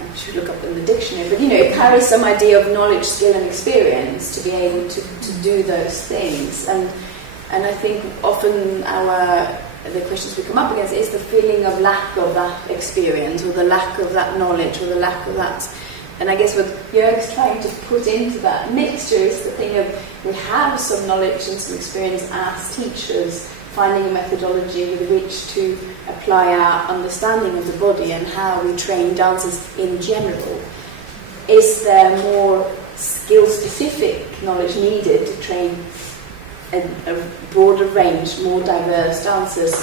I should look up in the dictionary, but it carries some idea of knowledge, skill and experience to be able to do those things. And I think often the questions we come up against is the feeling of lack of that experience, or the lack of that knowledge, or the lack of that. And I guess what Jürg's trying to put into that mixture is the thing of, we have some knowledge and some experience as teachers, finding a methodology with which to apply our understanding of the body and how we train dancers in general. Is there more skill-specific knowledge needed to train a broader range, more diverse dancers,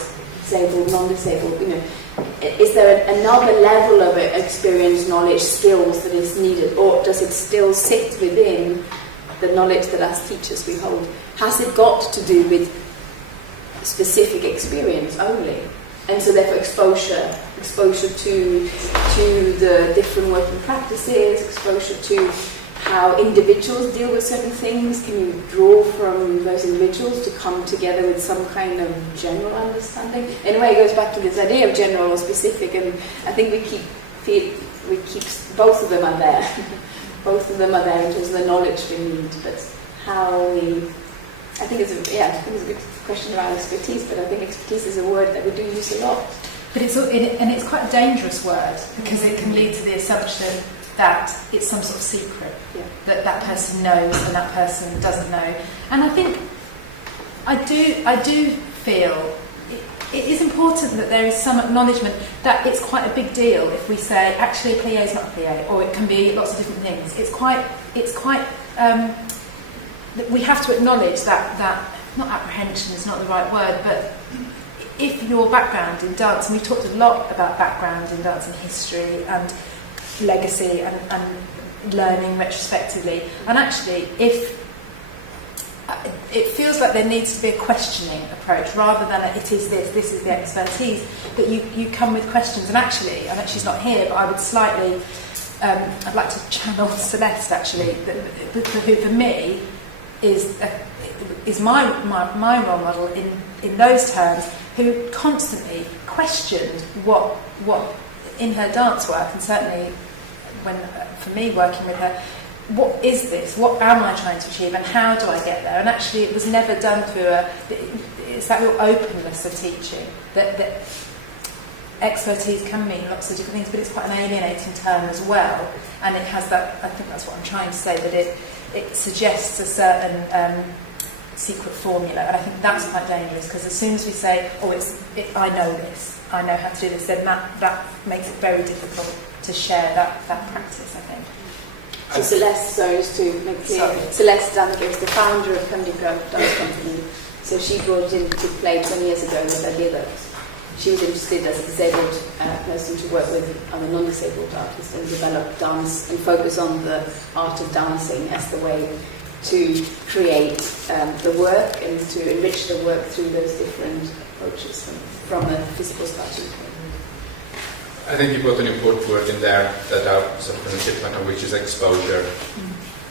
disabled, non-disabled? Is there another level of experience, knowledge, skills that is needed, or does it still sit within the knowledge that as teachers we hold? Has it got to do with specific experience only? And so therefore exposure to the different working practices, exposure to how individuals deal with certain things. Can you draw from those individuals to come together with some kind of general understanding? In a way, it goes back to this idea of general or specific, and I think we keep both of them are there. Both of them are there in terms of the knowledge we need, but how we. I think it's a good question around expertise, but I think expertise is a word that we do use a lot. But it's quite a dangerous word, because it can lead to the assumption that it's some sort of secret, that person knows and that person doesn't know. And I think I do feel it is important that there is some acknowledgement that it's quite a big deal if we say actually a plie is not a plie, or it can be lots of different things. It's quite we have to acknowledge that not apprehension is not the right word, but if your background in dance, and we've talked a lot about background in dance and history and legacy and learning retrospectively, and actually if it feels like there needs to be a questioning approach rather than it is this is the expertise, but you come with questions. And actually, I know she's not here, but I would slightly I'd like to channel Celeste actually, who for me is my role model in those terms, who constantly questioned what in her dance work, and certainly when for me working with her, what is this? What am I trying to achieve, and how do I get there? And actually, it was never done through it's that real openness of teaching that expertise can mean lots of different things, but it's quite an alienating term as well. And it has that. I think that's what I'm trying to say, that it suggests a certain secret formula, and I think that's quite dangerous, because as soon as we say, I know this, I know how to do this, then that makes it very difficult to share that practice, I think. So Celeste, just to make clear, Celeste Danica is the founder of Candoco Dance Company. So she brought into play 20 years ago with the idea that she was interested as a disabled person to work with other non-disabled artists and develop dance and focus on the art of dancing as the way to create the work and to enrich the work through those different approaches from a physical starting point. I think you put an important word in there that I sort of going to tip on, which is exposure.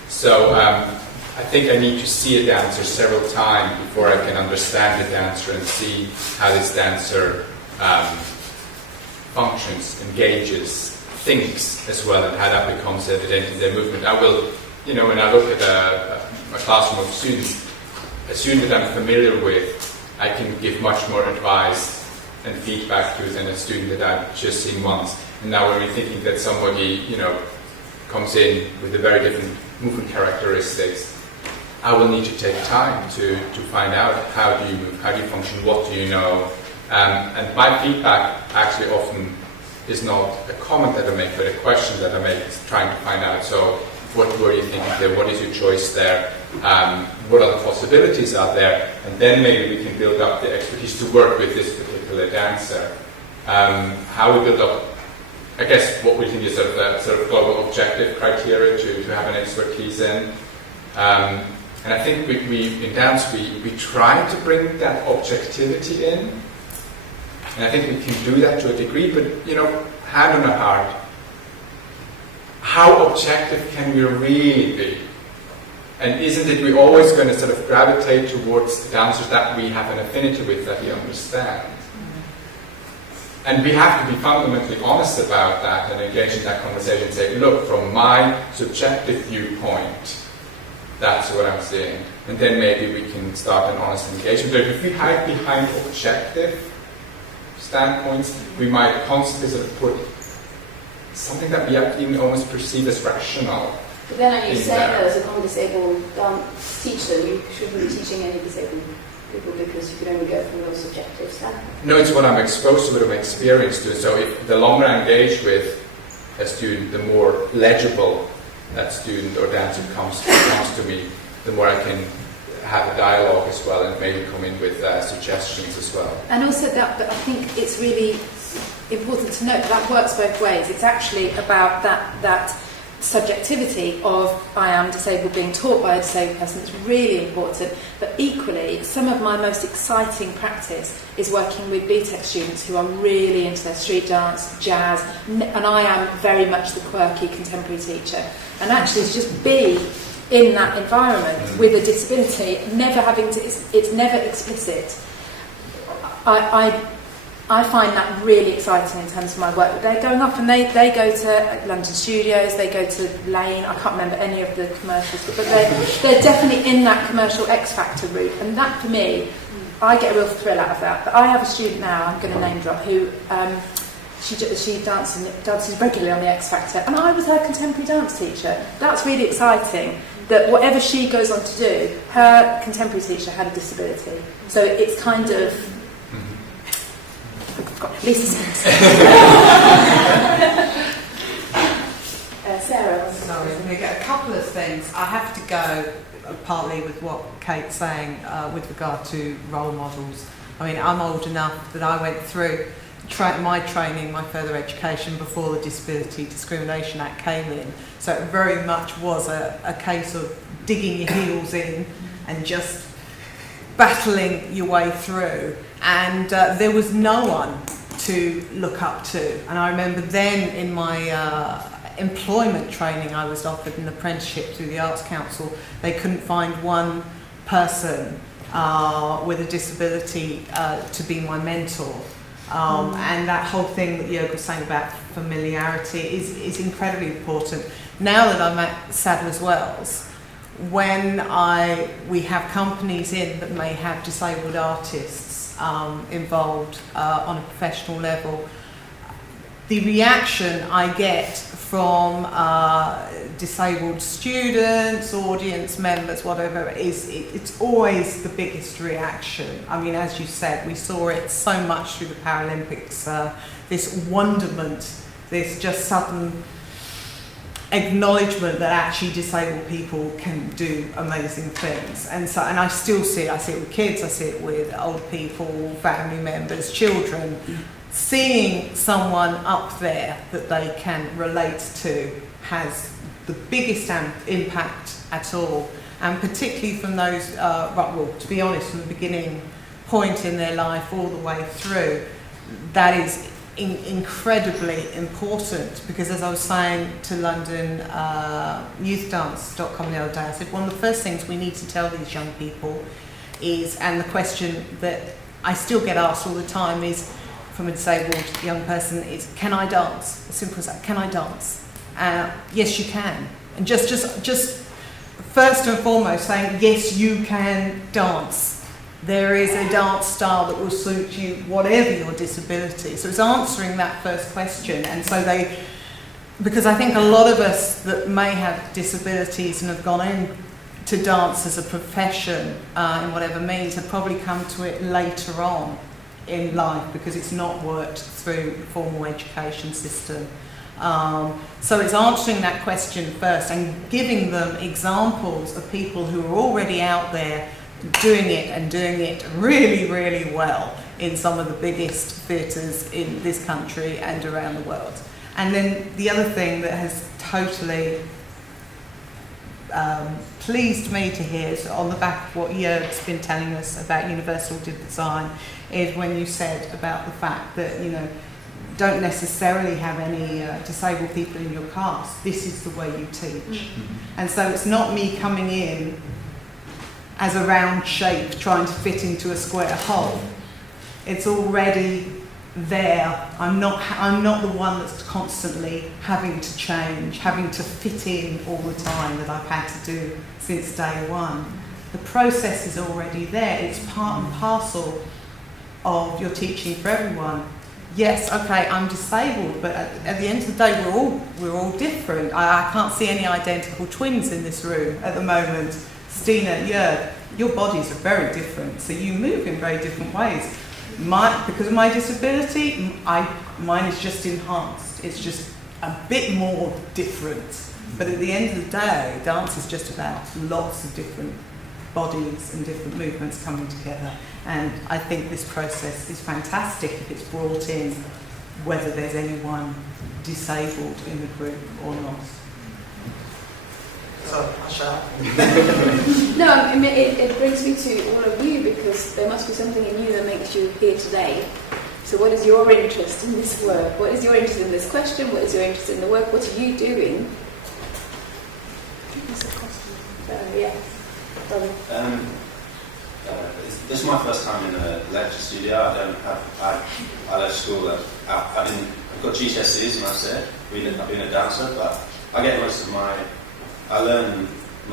So I think I need to see a dancer several times before I can understand the dancer and see how this dancer functions, engages, thinks as well, and how that becomes evident in their movement. I will, when I look at a classroom of students, a student that I'm familiar with, I can give much more advice and feedback to than a student that I've just seen once. And now when we're thinking that somebody, comes in with a very different movement characteristics, I will need to take time to find out how do you move, how do you function, what do you know. And my feedback actually often is not a comment that I make, but a question that I make, is trying to find out. So what were you thinking there? What is your choice there? What other possibilities are there? And then maybe we can build up the expertise to work with this particular dancer. How we build up, I guess, what we think is sort of global objective criteria to have an expertise in. And I think we in dance we try to bring that objectivity in And I think we can do that to a degree, but, you know, hand on the heart, how objective can we really be? And isn't it we're always going to sort of gravitate towards the dancers that we have an affinity with, that we understand? And we have to be fundamentally honest about that and engage in that conversation and say, look, from my subjective viewpoint, that's what I'm seeing. And then maybe we can start an honest engagement. But if we hide behind objective standpoints, we might constantly sort of put something that we even almost perceive as rational. But then are you saying that as a non-disabled dance teacher, you shouldn't be teaching any disabled people because you can only go from your subjective standpoint? No, it's what I'm exposed to, what I'm experienced to. So if the longer I engage with a student, the more legible that student or dancer comes to me, the more I can have a dialogue as well and maybe come in with suggestions as well. And also but I think it's really important to note that works both ways. It's actually about that subjectivity of I am disabled being taught by a disabled person. It's really important, but equally some of my most exciting practice is working with BTEC students who are really into their street dance, jazz, and I am very much the quirky contemporary teacher, and actually to just be in that environment with a disability, never having to, it's never explicit. I find that really exciting in terms of my work. They're going off and they go to London Studios, they go to Lane, I can't remember any of the commercials, but they're definitely in that commercial X Factor route, and that for me, I get a real thrill out of that. But I have a student now, I'm going to name drop, who she dances regularly on the X Factor, and I was her contemporary dance teacher. That's really exciting, that whatever she goes on to do, her contemporary teacher had a disability. So it's kind of... Lisa Sarah. Sorry, I'm going to get a couple of things. I have to go partly with what Kate's saying with regard to role models. I mean, I'm old enough that I went through my training, my further education before the Disability Discrimination Act came in. So it very much was a case of digging your heels in and just battling your way through. And there was no one to look up to. And I remember then in my employment training, I was offered an apprenticeship through the Arts Council. They couldn't find one person with a disability to be my mentor. And that whole thing that Jürg was saying about familiarity is incredibly important. Now that I'm at Sadler's Wells, when we have companies in that may have disabled artists involved on a professional level, the reaction I get from disabled students, audience members, whatever, it's always the biggest reaction. I mean, as you said, we saw it so much through the Paralympics, this wonderment, this just sudden acknowledgement that actually disabled people can do amazing things. And I still see it. I see it with kids, I see it with old people, family members, children. Seeing someone up there that they can relate to has the biggest impact at all, and particularly from those, well, to be honest, from the beginning point in their life all the way through, that is incredibly important. Because as I was saying to London youthdance.com the other day, I said one of the first things we need to tell these young people is, and the question that I still get asked all the time is, from a disabled young person, is, can I dance? As simple as that, can I dance? Yes, you can. And just first and foremost saying, yes, you can dance. There is a dance style that will suit you, whatever your disability. So it's answering that first question. And so because I think a lot of us that may have disabilities and have gone into dance as a profession in whatever means have probably come to it later on in life because it's not worked through the formal education system. So it's answering that question first and giving them examples of people who are already out there doing it really, really well in some of the biggest theatres in this country and around the world. And then the other thing that has totally pleased me to hear, so on the back of what Jürg's been telling us about universal design, is when you said about the fact that, you know, don't necessarily have any disabled people in your class. This is the way you teach. And so it's not me coming in as a round shape trying to fit into a square hole. It's already there. I'm not the one that's constantly having to change, having to fit in all the time that I've had to do since day one. The process is already there. It's part and parcel of your teaching for everyone. Yes, okay, I'm disabled, but at the end of the day, we're all different. I can't see any identical twins in this room at the moment. Stina, Jürg, your bodies are very different, so you move in very different ways. Because of my disability, mine is just enhanced. It's just a bit more different. But at the end of the day, dance is just about lots of different bodies and different movements coming together. And I think this process is fantastic if it's brought in, whether there's anyone disabled in the group or not. So, I shall. No, I mean, it brings me to all of you, because there must be something in you that makes you here today. So what is your interest in this work? What is your interest in this question? What is your interest in the work? What are you doing? That's a question. Yeah. This is my first time in a lecture studio. I left school. I've got GCSEs, and that's it. I've been a dancer, but I get most of my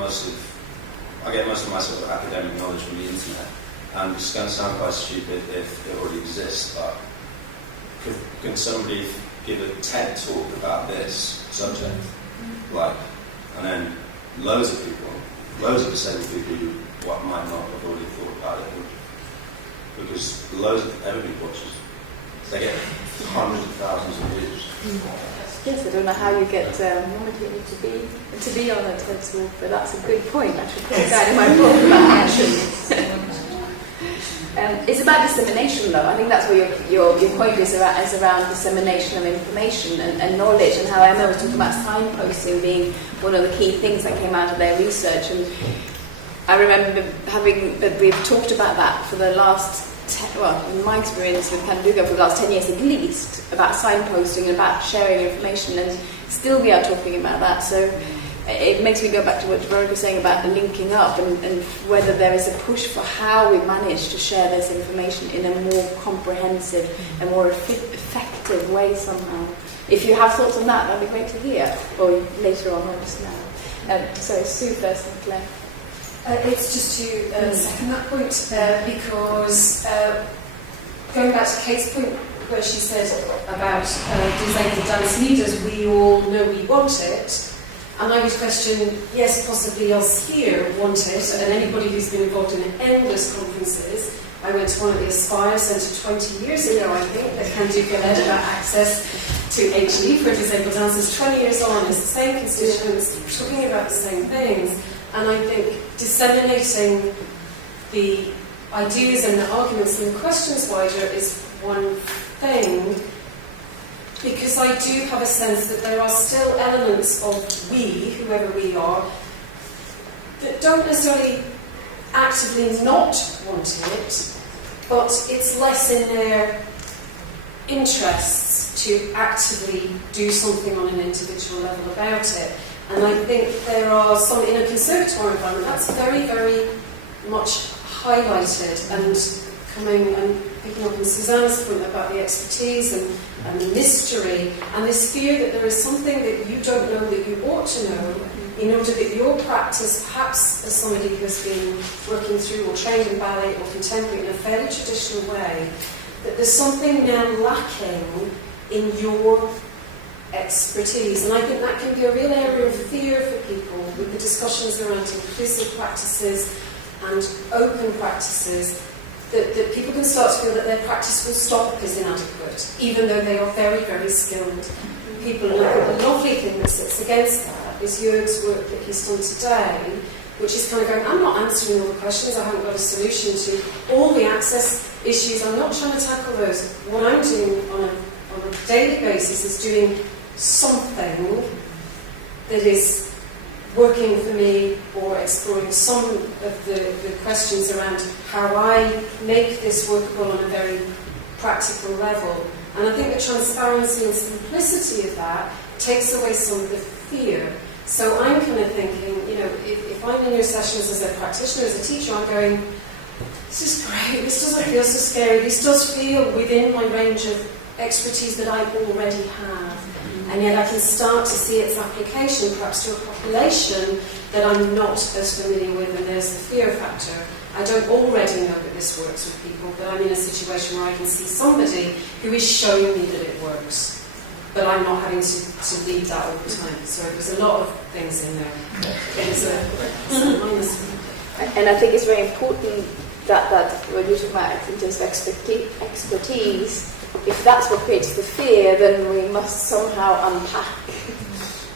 sort of academic knowledge from the internet. And it's going to sound quite stupid if it already exists, but can somebody give a TED talk about this subject? And then loads of disabled people who might not have already thought about it, because everybody watches. They get hundreds of thousands of views. Yes, I don't know how you get nominated to be on a TED talk, but that's a good point. I should put a guide in my book about action. It's about dissemination, though. I think that's what your point is around dissemination of information and knowledge, and how Emma was talking about signposting being one of the key things that came out of their research. And I remember we've talked about that for the last, in my experience with Candoco, for the last 10 years at least, about signposting and about sharing information, and still we are talking about that. So it makes me go back to what Veronica was saying about the linking up, and whether there is a push for how we manage to share this information in a more comprehensive and more effective way somehow. If you have thoughts on that, that'd be great to hear, or later on, or just now. So Sue first and Claire. It's just to second that point, because going back to Kate's point, where she said about disabled dance leaders, we all know we want it. And I would question, yes, possibly us here want it, and anybody who's been involved in endless conferences. I went to one at the Aspire Centre 20 years ago, I think, that Candoco led about access to HE for disabled dancers. 20 years on, it's the same constituents talking about the same things. And I think disseminating the ideas and the arguments and the questions wider is one thing, because I do have a sense that there are still elements of we, whoever we are, that don't necessarily actively not want it, but it's less in their interests to actively do something on an individual level about it. And I think there are some, in a conservatoire environment, that's very, very much highlighted, and coming and picking up on Susanna's point about the expertise and the mystery, and this fear that there is something that you don't know that you ought to know, in order that your practice, perhaps as somebody who has been working through or trained in ballet or contemporary in a fairly traditional way, that there's something now lacking in your expertise. And I think that can be a real area of fear for people with the discussions around inclusive practices and open practices, that people can start to feel that their practice will stop as inadequate, even though they are very, very skilled people. And I think the lovely thing that sits against that is Jürg's work that he's done today, which is kind of going, I'm not answering all the questions, I haven't got a solution to all the access issues, I'm not trying to tackle those. What I'm doing on a daily basis is doing something that is working for me or exploring some of the questions around how I make this workable on a very practical level. And I think the transparency and simplicity of that takes away some of the fear. So I'm kind of thinking, you know, if I'm in your sessions as a practitioner, as a teacher, I'm going, this is great, this doesn't feel so scary, this does feel within my range of expertise that I already have. And yet I can start to see its application perhaps to a population that I'm not as familiar with, and there's the fear factor. I don't already know that this works with people, but I'm in a situation where I can see somebody who is showing me that it works. But I'm not having to lead that all the time. So there's a lot of things in there. And I think it's very important that when you talk about in terms of expertise, if that's what creates the fear, then we must somehow unpack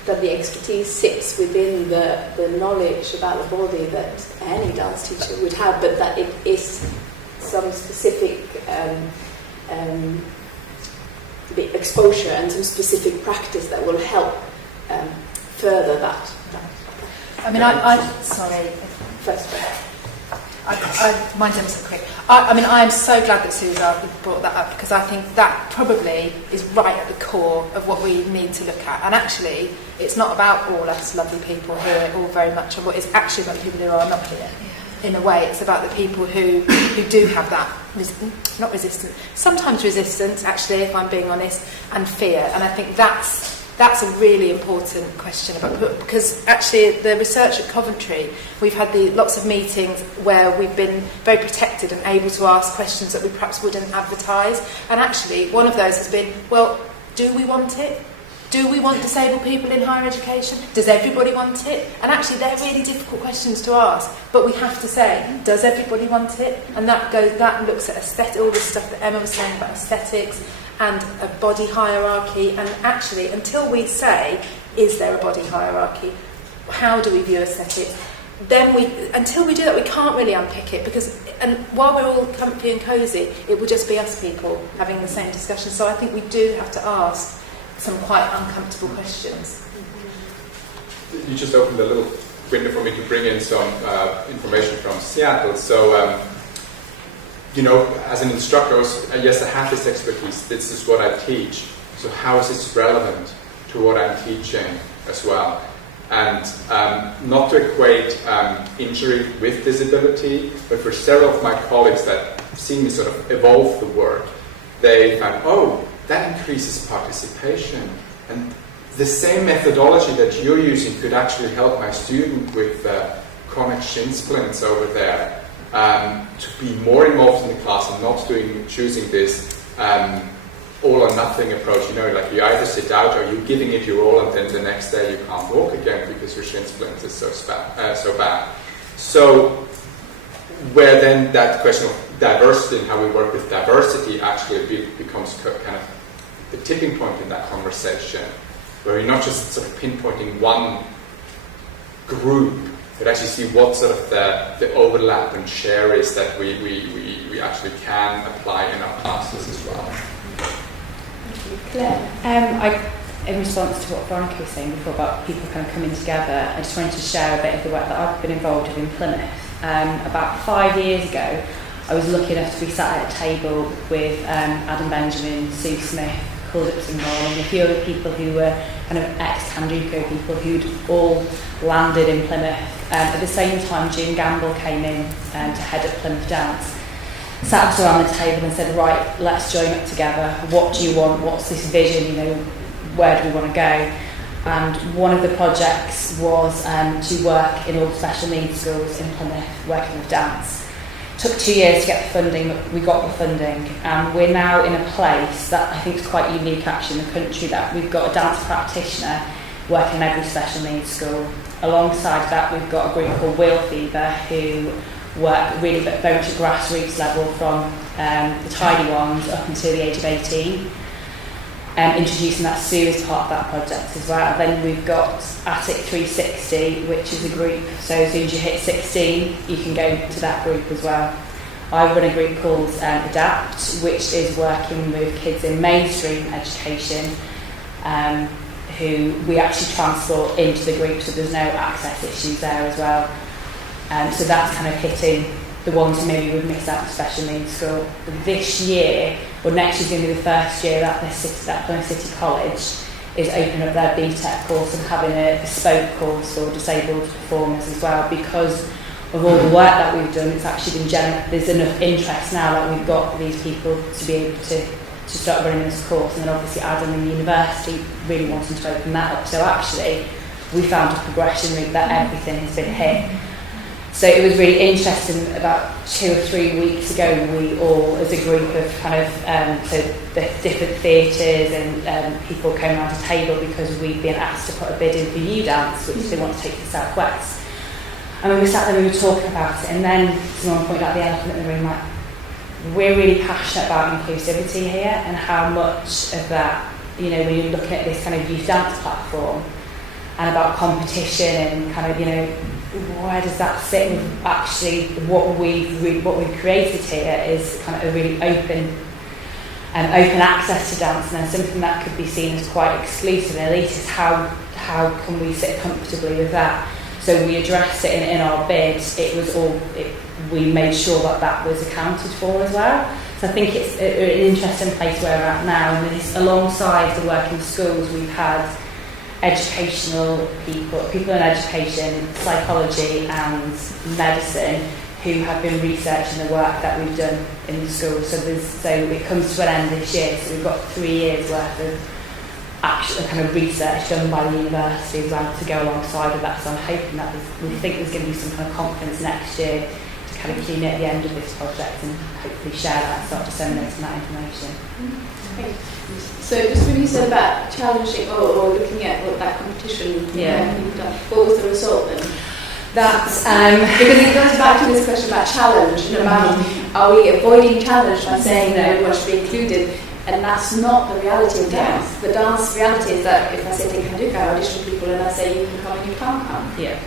that the expertise sits within the knowledge about the body that any dance teacher would have, but that it is some specific exposure and some specific practice that will help further that. I mean, sorry. First. Mine's ever so quick. I am so glad that Susan brought that up, because I think that probably is right at the core of what we need to look at. And actually, it's not about all us lovely people here, all very much of what is actually about the people who are not here. In a way, it's about the people who do have that, not resistance, sometimes resistance, actually, if I'm being honest, and fear. And I think that's a really important question because actually the research at Coventry, we've had lots of meetings where we've been very protected and able to ask questions that we perhaps wouldn't advertise. And actually, one of those has been, well, do we want it? Do we want disabled people in higher education? Does everybody want it? And actually, they're really difficult questions to ask. But we have to say, does everybody want it? And that looks at aesthetic, all the stuff that Emma was saying about aesthetics and a body hierarchy. And actually, until we say, is there a body hierarchy? How do we view aesthetics? Until we do that, we can't really unpick it, and while we're all comfy and cosy, it will just be us people having the same discussion. So I think we do have to ask some quite uncomfortable questions. You just opened a little window for me to bring in some information from Seattle. So, as an instructor, yes, I have this expertise. This is what I teach. So how is this relevant to what I'm teaching as well? And not to equate injury with disability, but for several of my colleagues that have seen me sort of evolve the work, they found, that increases participation. And the same methodology that you're using could actually help my student with chronic shin splints over there to be more involved in the class and not choosing this all or nothing approach. Like you either sit out or you're giving it your all, and then the next day you can't walk again because your shin splint is so bad. So where then that question of diversity and how we work with diversity actually becomes kind of the tipping point in that conversation, where you're not just sort of pinpointing one group, but actually see what sort of the overlap and share is that we actually can apply in our classes as well. Claire, in response to what Veronica was saying before about people kind of coming together, I just wanted to share a bit of the work that I've been involved with in Plymouth. About 5 years ago, I was lucky enough to be sat at a table with Adam Benjamin, Sue Smith, called Upson Roll, and a few other people who were kind of ex-Candoco people who'd all landed in Plymouth. At the same time, June Gamble came in to head up Plymouth Dance, sat us around the table and said, right, let's join up together. What do you want? What's this vision? Where do we want to go? And one of the projects was to work in all the special needs schools in Plymouth, working with dance. Took 2 years to get the funding, but we got the funding, and we're now in a place that I think is quite unique actually in the country, that we've got a dance practitioner working in every special needs school. Alongside that, we've got a group called Wheel Fever who work really very much at grassroots level from the tiny ones up until the age of 18. Introducing that Sue as part of that project as well. Then we've got Attic 360, which is a group, so as soon as you hit 16 you can go to that group as well. I run a group called Adapt, which is working with kids in mainstream education who we actually transport into the group, so there's no access issues there as well. So that's kind of hitting the ones who maybe would miss out on special needs school. This year, or next year's going to be the first year that Plymouth City College is opening up their BTEC course and having a bespoke course for disabled performers as well, because of all the work that we've done. It's actually been there's enough interest now that we've got these people to be able to start running this course, and then obviously Adam in the university really wanting to open that up. So actually we found a progression route that everything has been hit. So it was really interesting. About 2 or 3 weeks ago, we all, as a group of kind of, so the different theatres and people came around the table because we'd been asked to put a bid in for U Dance, which they want to take to the South West. And when we sat there, we were talking about it, and then someone pointed out the elephant in the room, like, we're really passionate about inclusivity here, and how much of that, you know, when you're looking at this kind of youth dance platform and about competition and kind of, you know, where does that sit with actually what we've created here is kind of a really open access to dance, and then something that could be seen as quite exclusive and elitist. How can we sit comfortably with that? So we addressed it in our bid. We made sure that was accounted for as well. So I think it's an interesting place where we're at now. And this, alongside the working schools, we've had educational people in education, psychology and medicine, who have been researching the work that we've done in the schools. So it comes to an end this year. So we've got 3 years worth of actual kind of research done by the university as well to go alongside of that. So I'm hoping that we think there's going to be some kind of conference next year to kind of key at the end of this project and hopefully share that and start disseminating that information. Okay. So just when you said about challenging or looking at what that competition you've done, what was the result then? That's because it goes back to this question about challenge and about are we avoiding challenge by saying that everyone should be included, and that's not the reality of dance. The dance reality is that if I say to Candoco, I audition people and I say you can come and you can't come. Yeah.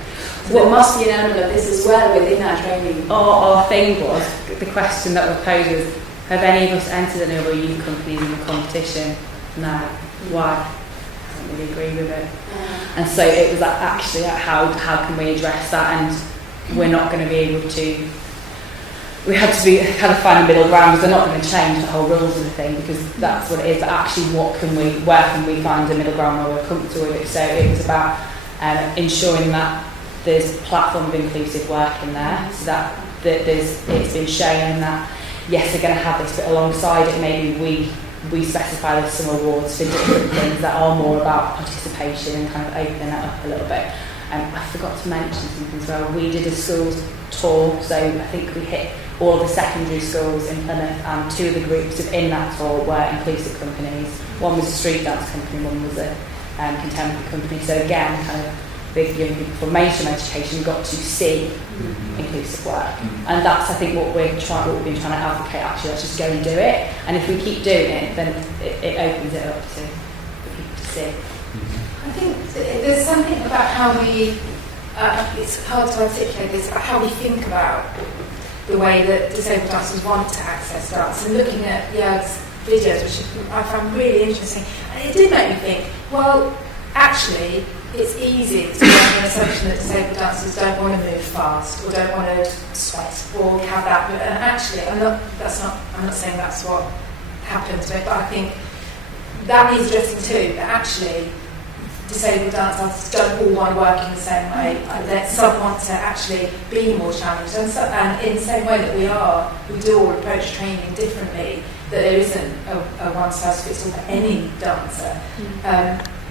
So there must be an element of this as well within our training. Our thing was, the question that was posed was, have any of us entered any other youth companies in the competition? No. Why? I don't really agree with it. And so it was like, actually, how can we address that? And we're not going to be able to. We had to be kind of find a middle ground, because they're not going to change the whole rules of the thing, because that's what it is. But actually, where can we find a middle ground where we're comfortable with it? So it was about ensuring that there's a platform of inclusive work in there, so that it's been shown that yes, they're going to have this, but alongside it, maybe we specify there's some awards for different things that are more about participation and kind of opening that up a little bit. I forgot to mention something as well. We did a schools tour, so I think we hit all of the secondary schools in Plymouth, and 2 of the groups in that tour were inclusive companies. One was a street dance company, one was a contemporary company. So again, kind of big young people from mainstream education got to see inclusive work, and that's I think what we've been trying to advocate. Actually, let's just go and do it, and if we keep doing it, then it opens it up for people to see. I think there's something about how we, it's hard to articulate this, about how we think about the way that disabled dancers want to access dance, and looking at Jurg's videos, which I found really interesting. And it did make me think, well, actually, it's easy to make an assumption that disabled dancers don't want to move fast, or don't want to sweat, or have that. And actually, I'm not saying that's what happens, but I think that is interesting too. That actually, disabled dancers don't all want to work in the same way. That some want to actually be more challenged, and in the same way that we do all approach training differently. That there isn't a one size fits all for any dancer.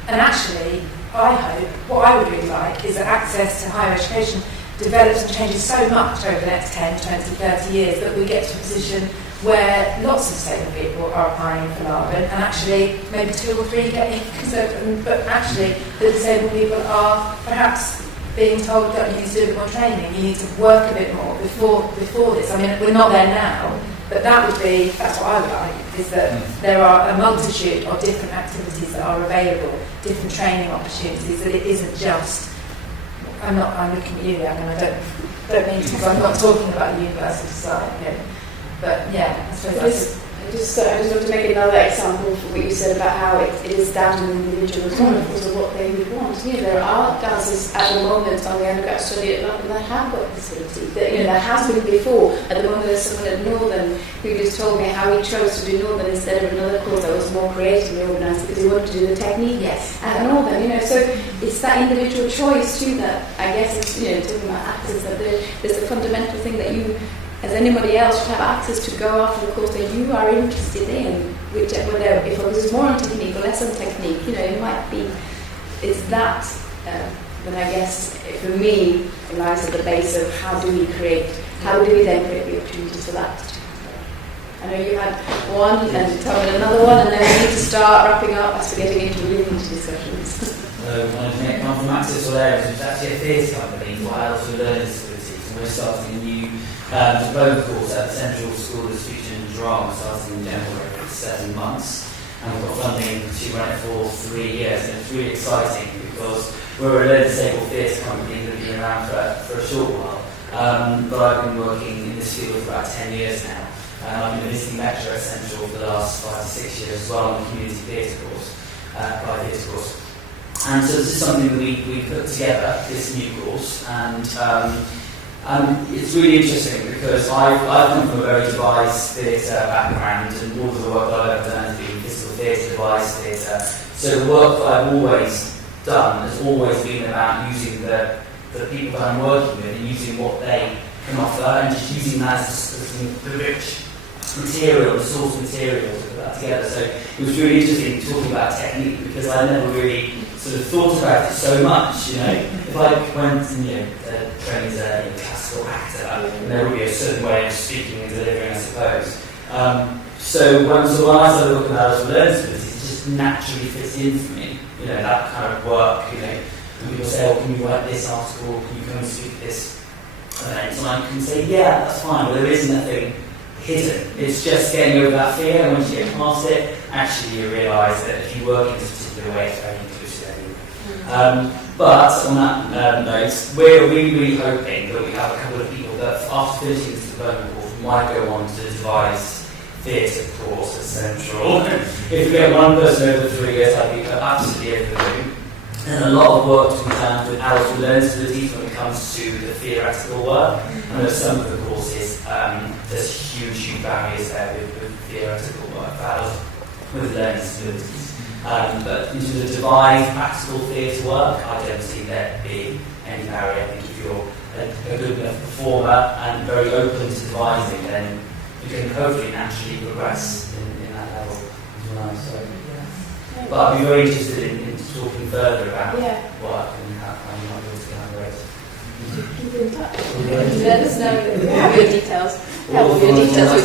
And actually, I hope, what I would really like is that access to higher education develops and changes so much over the next 10, 20, 30 years that we get to a position where lots of disabled people are applying for LARBN, and actually maybe 2 or 3 get in, but actually the disabled people are perhaps being told that you need to do a bit more training, you need to work a bit more before this. I mean, we're not there now, but that's what I would like, is that there are a multitude of different activities that are available, different training opportunities, that it isn't just, I'm looking at you, and I don't mean to, because I'm not talking about the university side, but yeah, I suppose I just want to make another example for what you said about how it is down to the individual as well, of course, of what they would want. There are dancers at the moment on the undergrad study at London that have got facilities. There has been before. At the moment, there's someone at Northern who just told me how he chose to do Northern instead of another course that was more creatively organised because he wanted to do the technique at Northern. So it's that individual choice too that I guess it's, talking about actors, that there's a fundamental thing that you, as anybody else, should have access to go after the course that you are interested in, whether it focuses more on technique or less on technique. It might be, it's that, then I guess for me it lies at the base of how do we then create the opportunities for that to happen. I know you had one and tell me another one, and then we need to start wrapping up as we're getting into really into discussions. My name comes from Access Solaris, which is actually a theatre company for adults with learning disabilities, and we're starting a new diploma course at the Central School of Speech and Drama, starting in January for 7 months, and we've got funding to run it for 3 years, and it's really exciting because we're a learning disabled theatre company that has been around for a short while, but I've been working in this field for about 10 years now. I've been a visiting lecturer at Central for the last 5 to 6 years as well on the community theatre course, applied theatre course. And so this is something that we put together, this new course, and it's really interesting because I've come from a very devised theatre background, and all of the work that I've ever done has been physical theatre, devised theatre. So the work that I've always done has always been about using the people that I'm working with and using what they can offer, and just using that as the rich material, the source material to put that together. So it was really interesting talking about technique because I never really sort of thought about it so much, If I went and, trained as a classical actor, there would be a certain way of speaking and delivering, I suppose. So when I started looking at those learning disabilities, it just naturally fits in for me, that kind of work, and people say, oh, can you write this article, can you come and speak at this event? And I can say, yeah, that's fine, but there is nothing hidden. It's just getting over that fear, and once you get past it, actually you realise that if you work in a particular way, it's very inclusive. But on that note, we're really hoping that we have a couple of people that, after finishing this diploma course, might go on to devise theatre course at Central. If we get one person over 3 years, I'd be absolutely over the moon. And a lot of work to be done with adults with learning disabilities when it comes to the theoretical work. I know some of the courses, there's huge barriers there with theoretical work for adults with learning disabilities. But into the devised practical theatre work, I don't see there being any barrier. I think if you're a good enough performer and very open to devising, then you can hopefully naturally progress in that level as well. So, yeah. But I'd be very interested in talking further about work and how you might be able to collaborate. Keep in touch. Let us know your details. Help your details.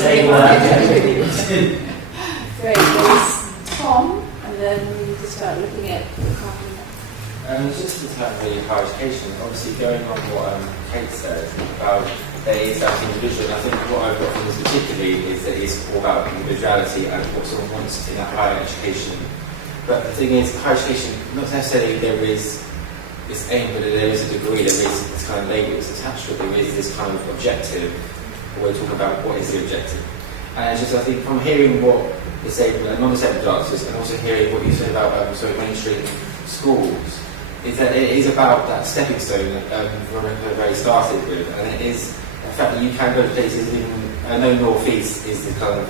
Great. There's Tom. And then we need to start looking at the carbon. Just in terms of higher education, obviously going on what Kate said about there is that individual, and I think what I've got from this particularly is that it's all about individuality and what someone wants in that higher education. But the thing is, higher education, not necessarily there is this aim, but there is a degree, there is this kind of label that's attached to it, there is this kind of objective, we're talking about what is the objective. And it's just, I think, from hearing what disabled and non-disabled dancers, and also hearing what you said about mainstream schools, is that it is about that stepping stone that very started with, and it is the fact that you can go to places even, I know North East is the kind of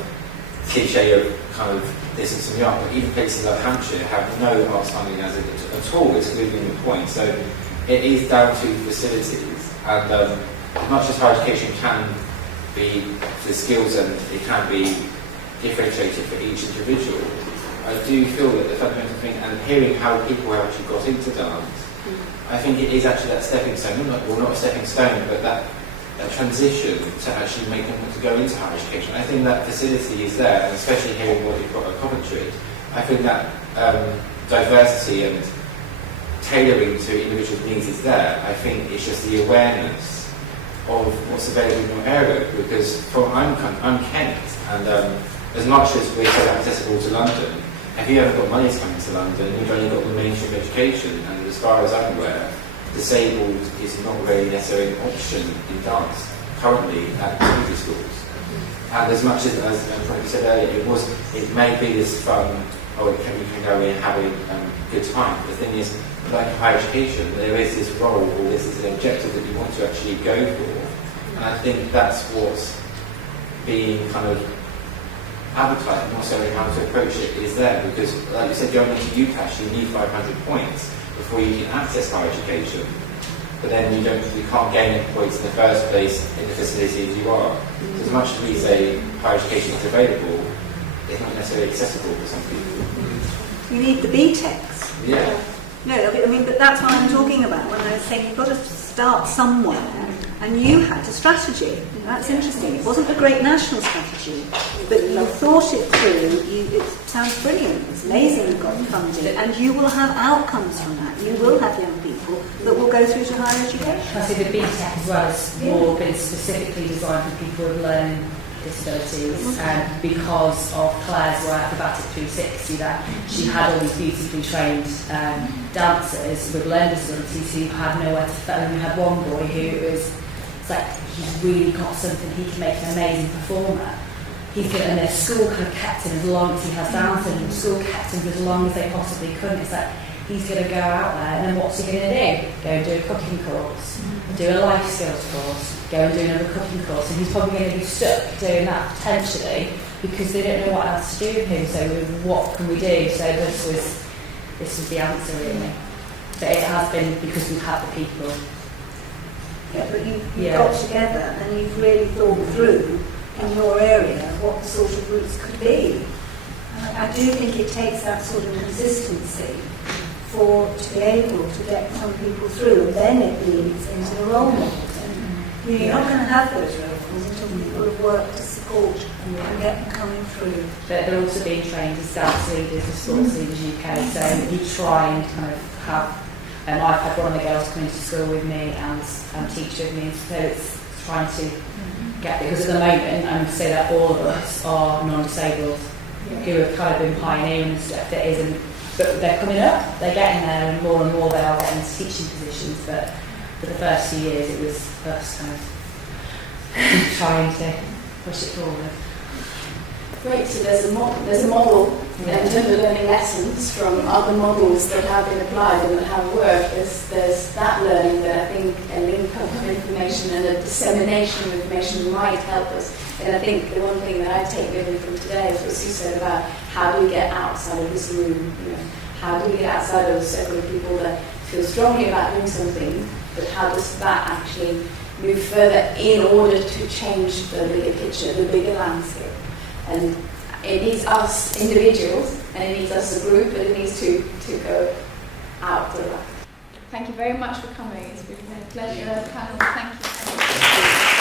cliche of kind of this and some young, but even places like Hampshire have no arts funding as at all. It's moving the point. So it is down to facilities, and as much as higher education can be the skills and it can be differentiated for each individual, I do feel that the fundamental thing, and hearing how people have actually got into dance, I think it is actually that stepping stone, not a stepping stone, but that transition to actually make them want to go into higher education. I think that facility is there, and especially hearing what you've got at Coventry, I think that diversity and tailoring to individual needs is there. I think it's just the awareness of what's available in your area, because I'm Kent, and as much as we're so accessible to London, if you haven't got money to come into London, you've only got the mainstream education, and as far as I'm aware, disabled is not really necessarily an option in dance currently at secondary schools. And as much as Frankie said earlier, it may be this fun, you can go in and have a good time. The thing is, like higher education, there is this role, or this is an objective that you want to actually go for. And I think that's what's being kind of advertised, and also how to approach it is there, because like you said, going into UCAS, you need 500 points before you can access higher education. But then you can't gain any points in the first place in the facility as you are. So as much as we say higher education is available, it's not necessarily accessible for some people. You need the BTECs. Yeah. No, I mean, but that's what I'm talking about when I was saying you've got to start somewhere, and you had a strategy. That's interesting. It wasn't a great national strategy, but you thought it through. It sounds brilliant. It's amazing you've got funding, and you will have outcomes from that. You will have young people that will go through to higher education. I see the BTEC as well as more been specifically designed for people with learning disabilities, and because of Claire's work about it 360, that she had all these beautifully trained dancers with learning disabilities who had nowhere to fit. And we had one boy who was, it's like, he's really got something, he can make an amazing performer. And the school kind of kept him as long as he has Down syndrome, the school kept him for as long as they possibly could. It's like, he's going to go out there, and then what's he going to do? Go and do a cooking course, do a life skills course, go and do another cooking course, and he's probably going to be stuck doing that potentially because they don't know what else to do with him. So what can we do? So this was the answer really. But it has been because we've had the people. Yeah, but you've got together and you've really thought through in your area what the sort of routes could be. I do think it takes that sort of consistency to be able to get some people through, and then it leads into the role models. And you're not going to have those role models until people have worked to support and get them coming through. But they're also being trained as dance leaders, as sports leaders UK, so we try and kind of have, I've had one of the girls come into school with me and teach with me, so it's trying to get, because at the moment, I would say that all of us are non-disabled, who have kind of been pioneering and stuff that isn't. But they're coming up, they're getting there, and more they are getting into teaching positions. But for the first few years, it was us kind of trying to push it forward. Great, so there's a model in terms of learning lessons from other models that have been applied and that have worked. There's that learning that I think a link up of information and a dissemination of information might help us. And I think the one thing that I take with me from today is what Sue said about how do we get outside of this room, how do we get outside of several people that feel strongly about doing something, but how does that actually move further in order to change the bigger picture, the bigger landscape. And it needs us individuals, and it needs us as a group, but it needs to go out to the left. Thank you very much for coming. It's been a pleasure, panel. Thank you.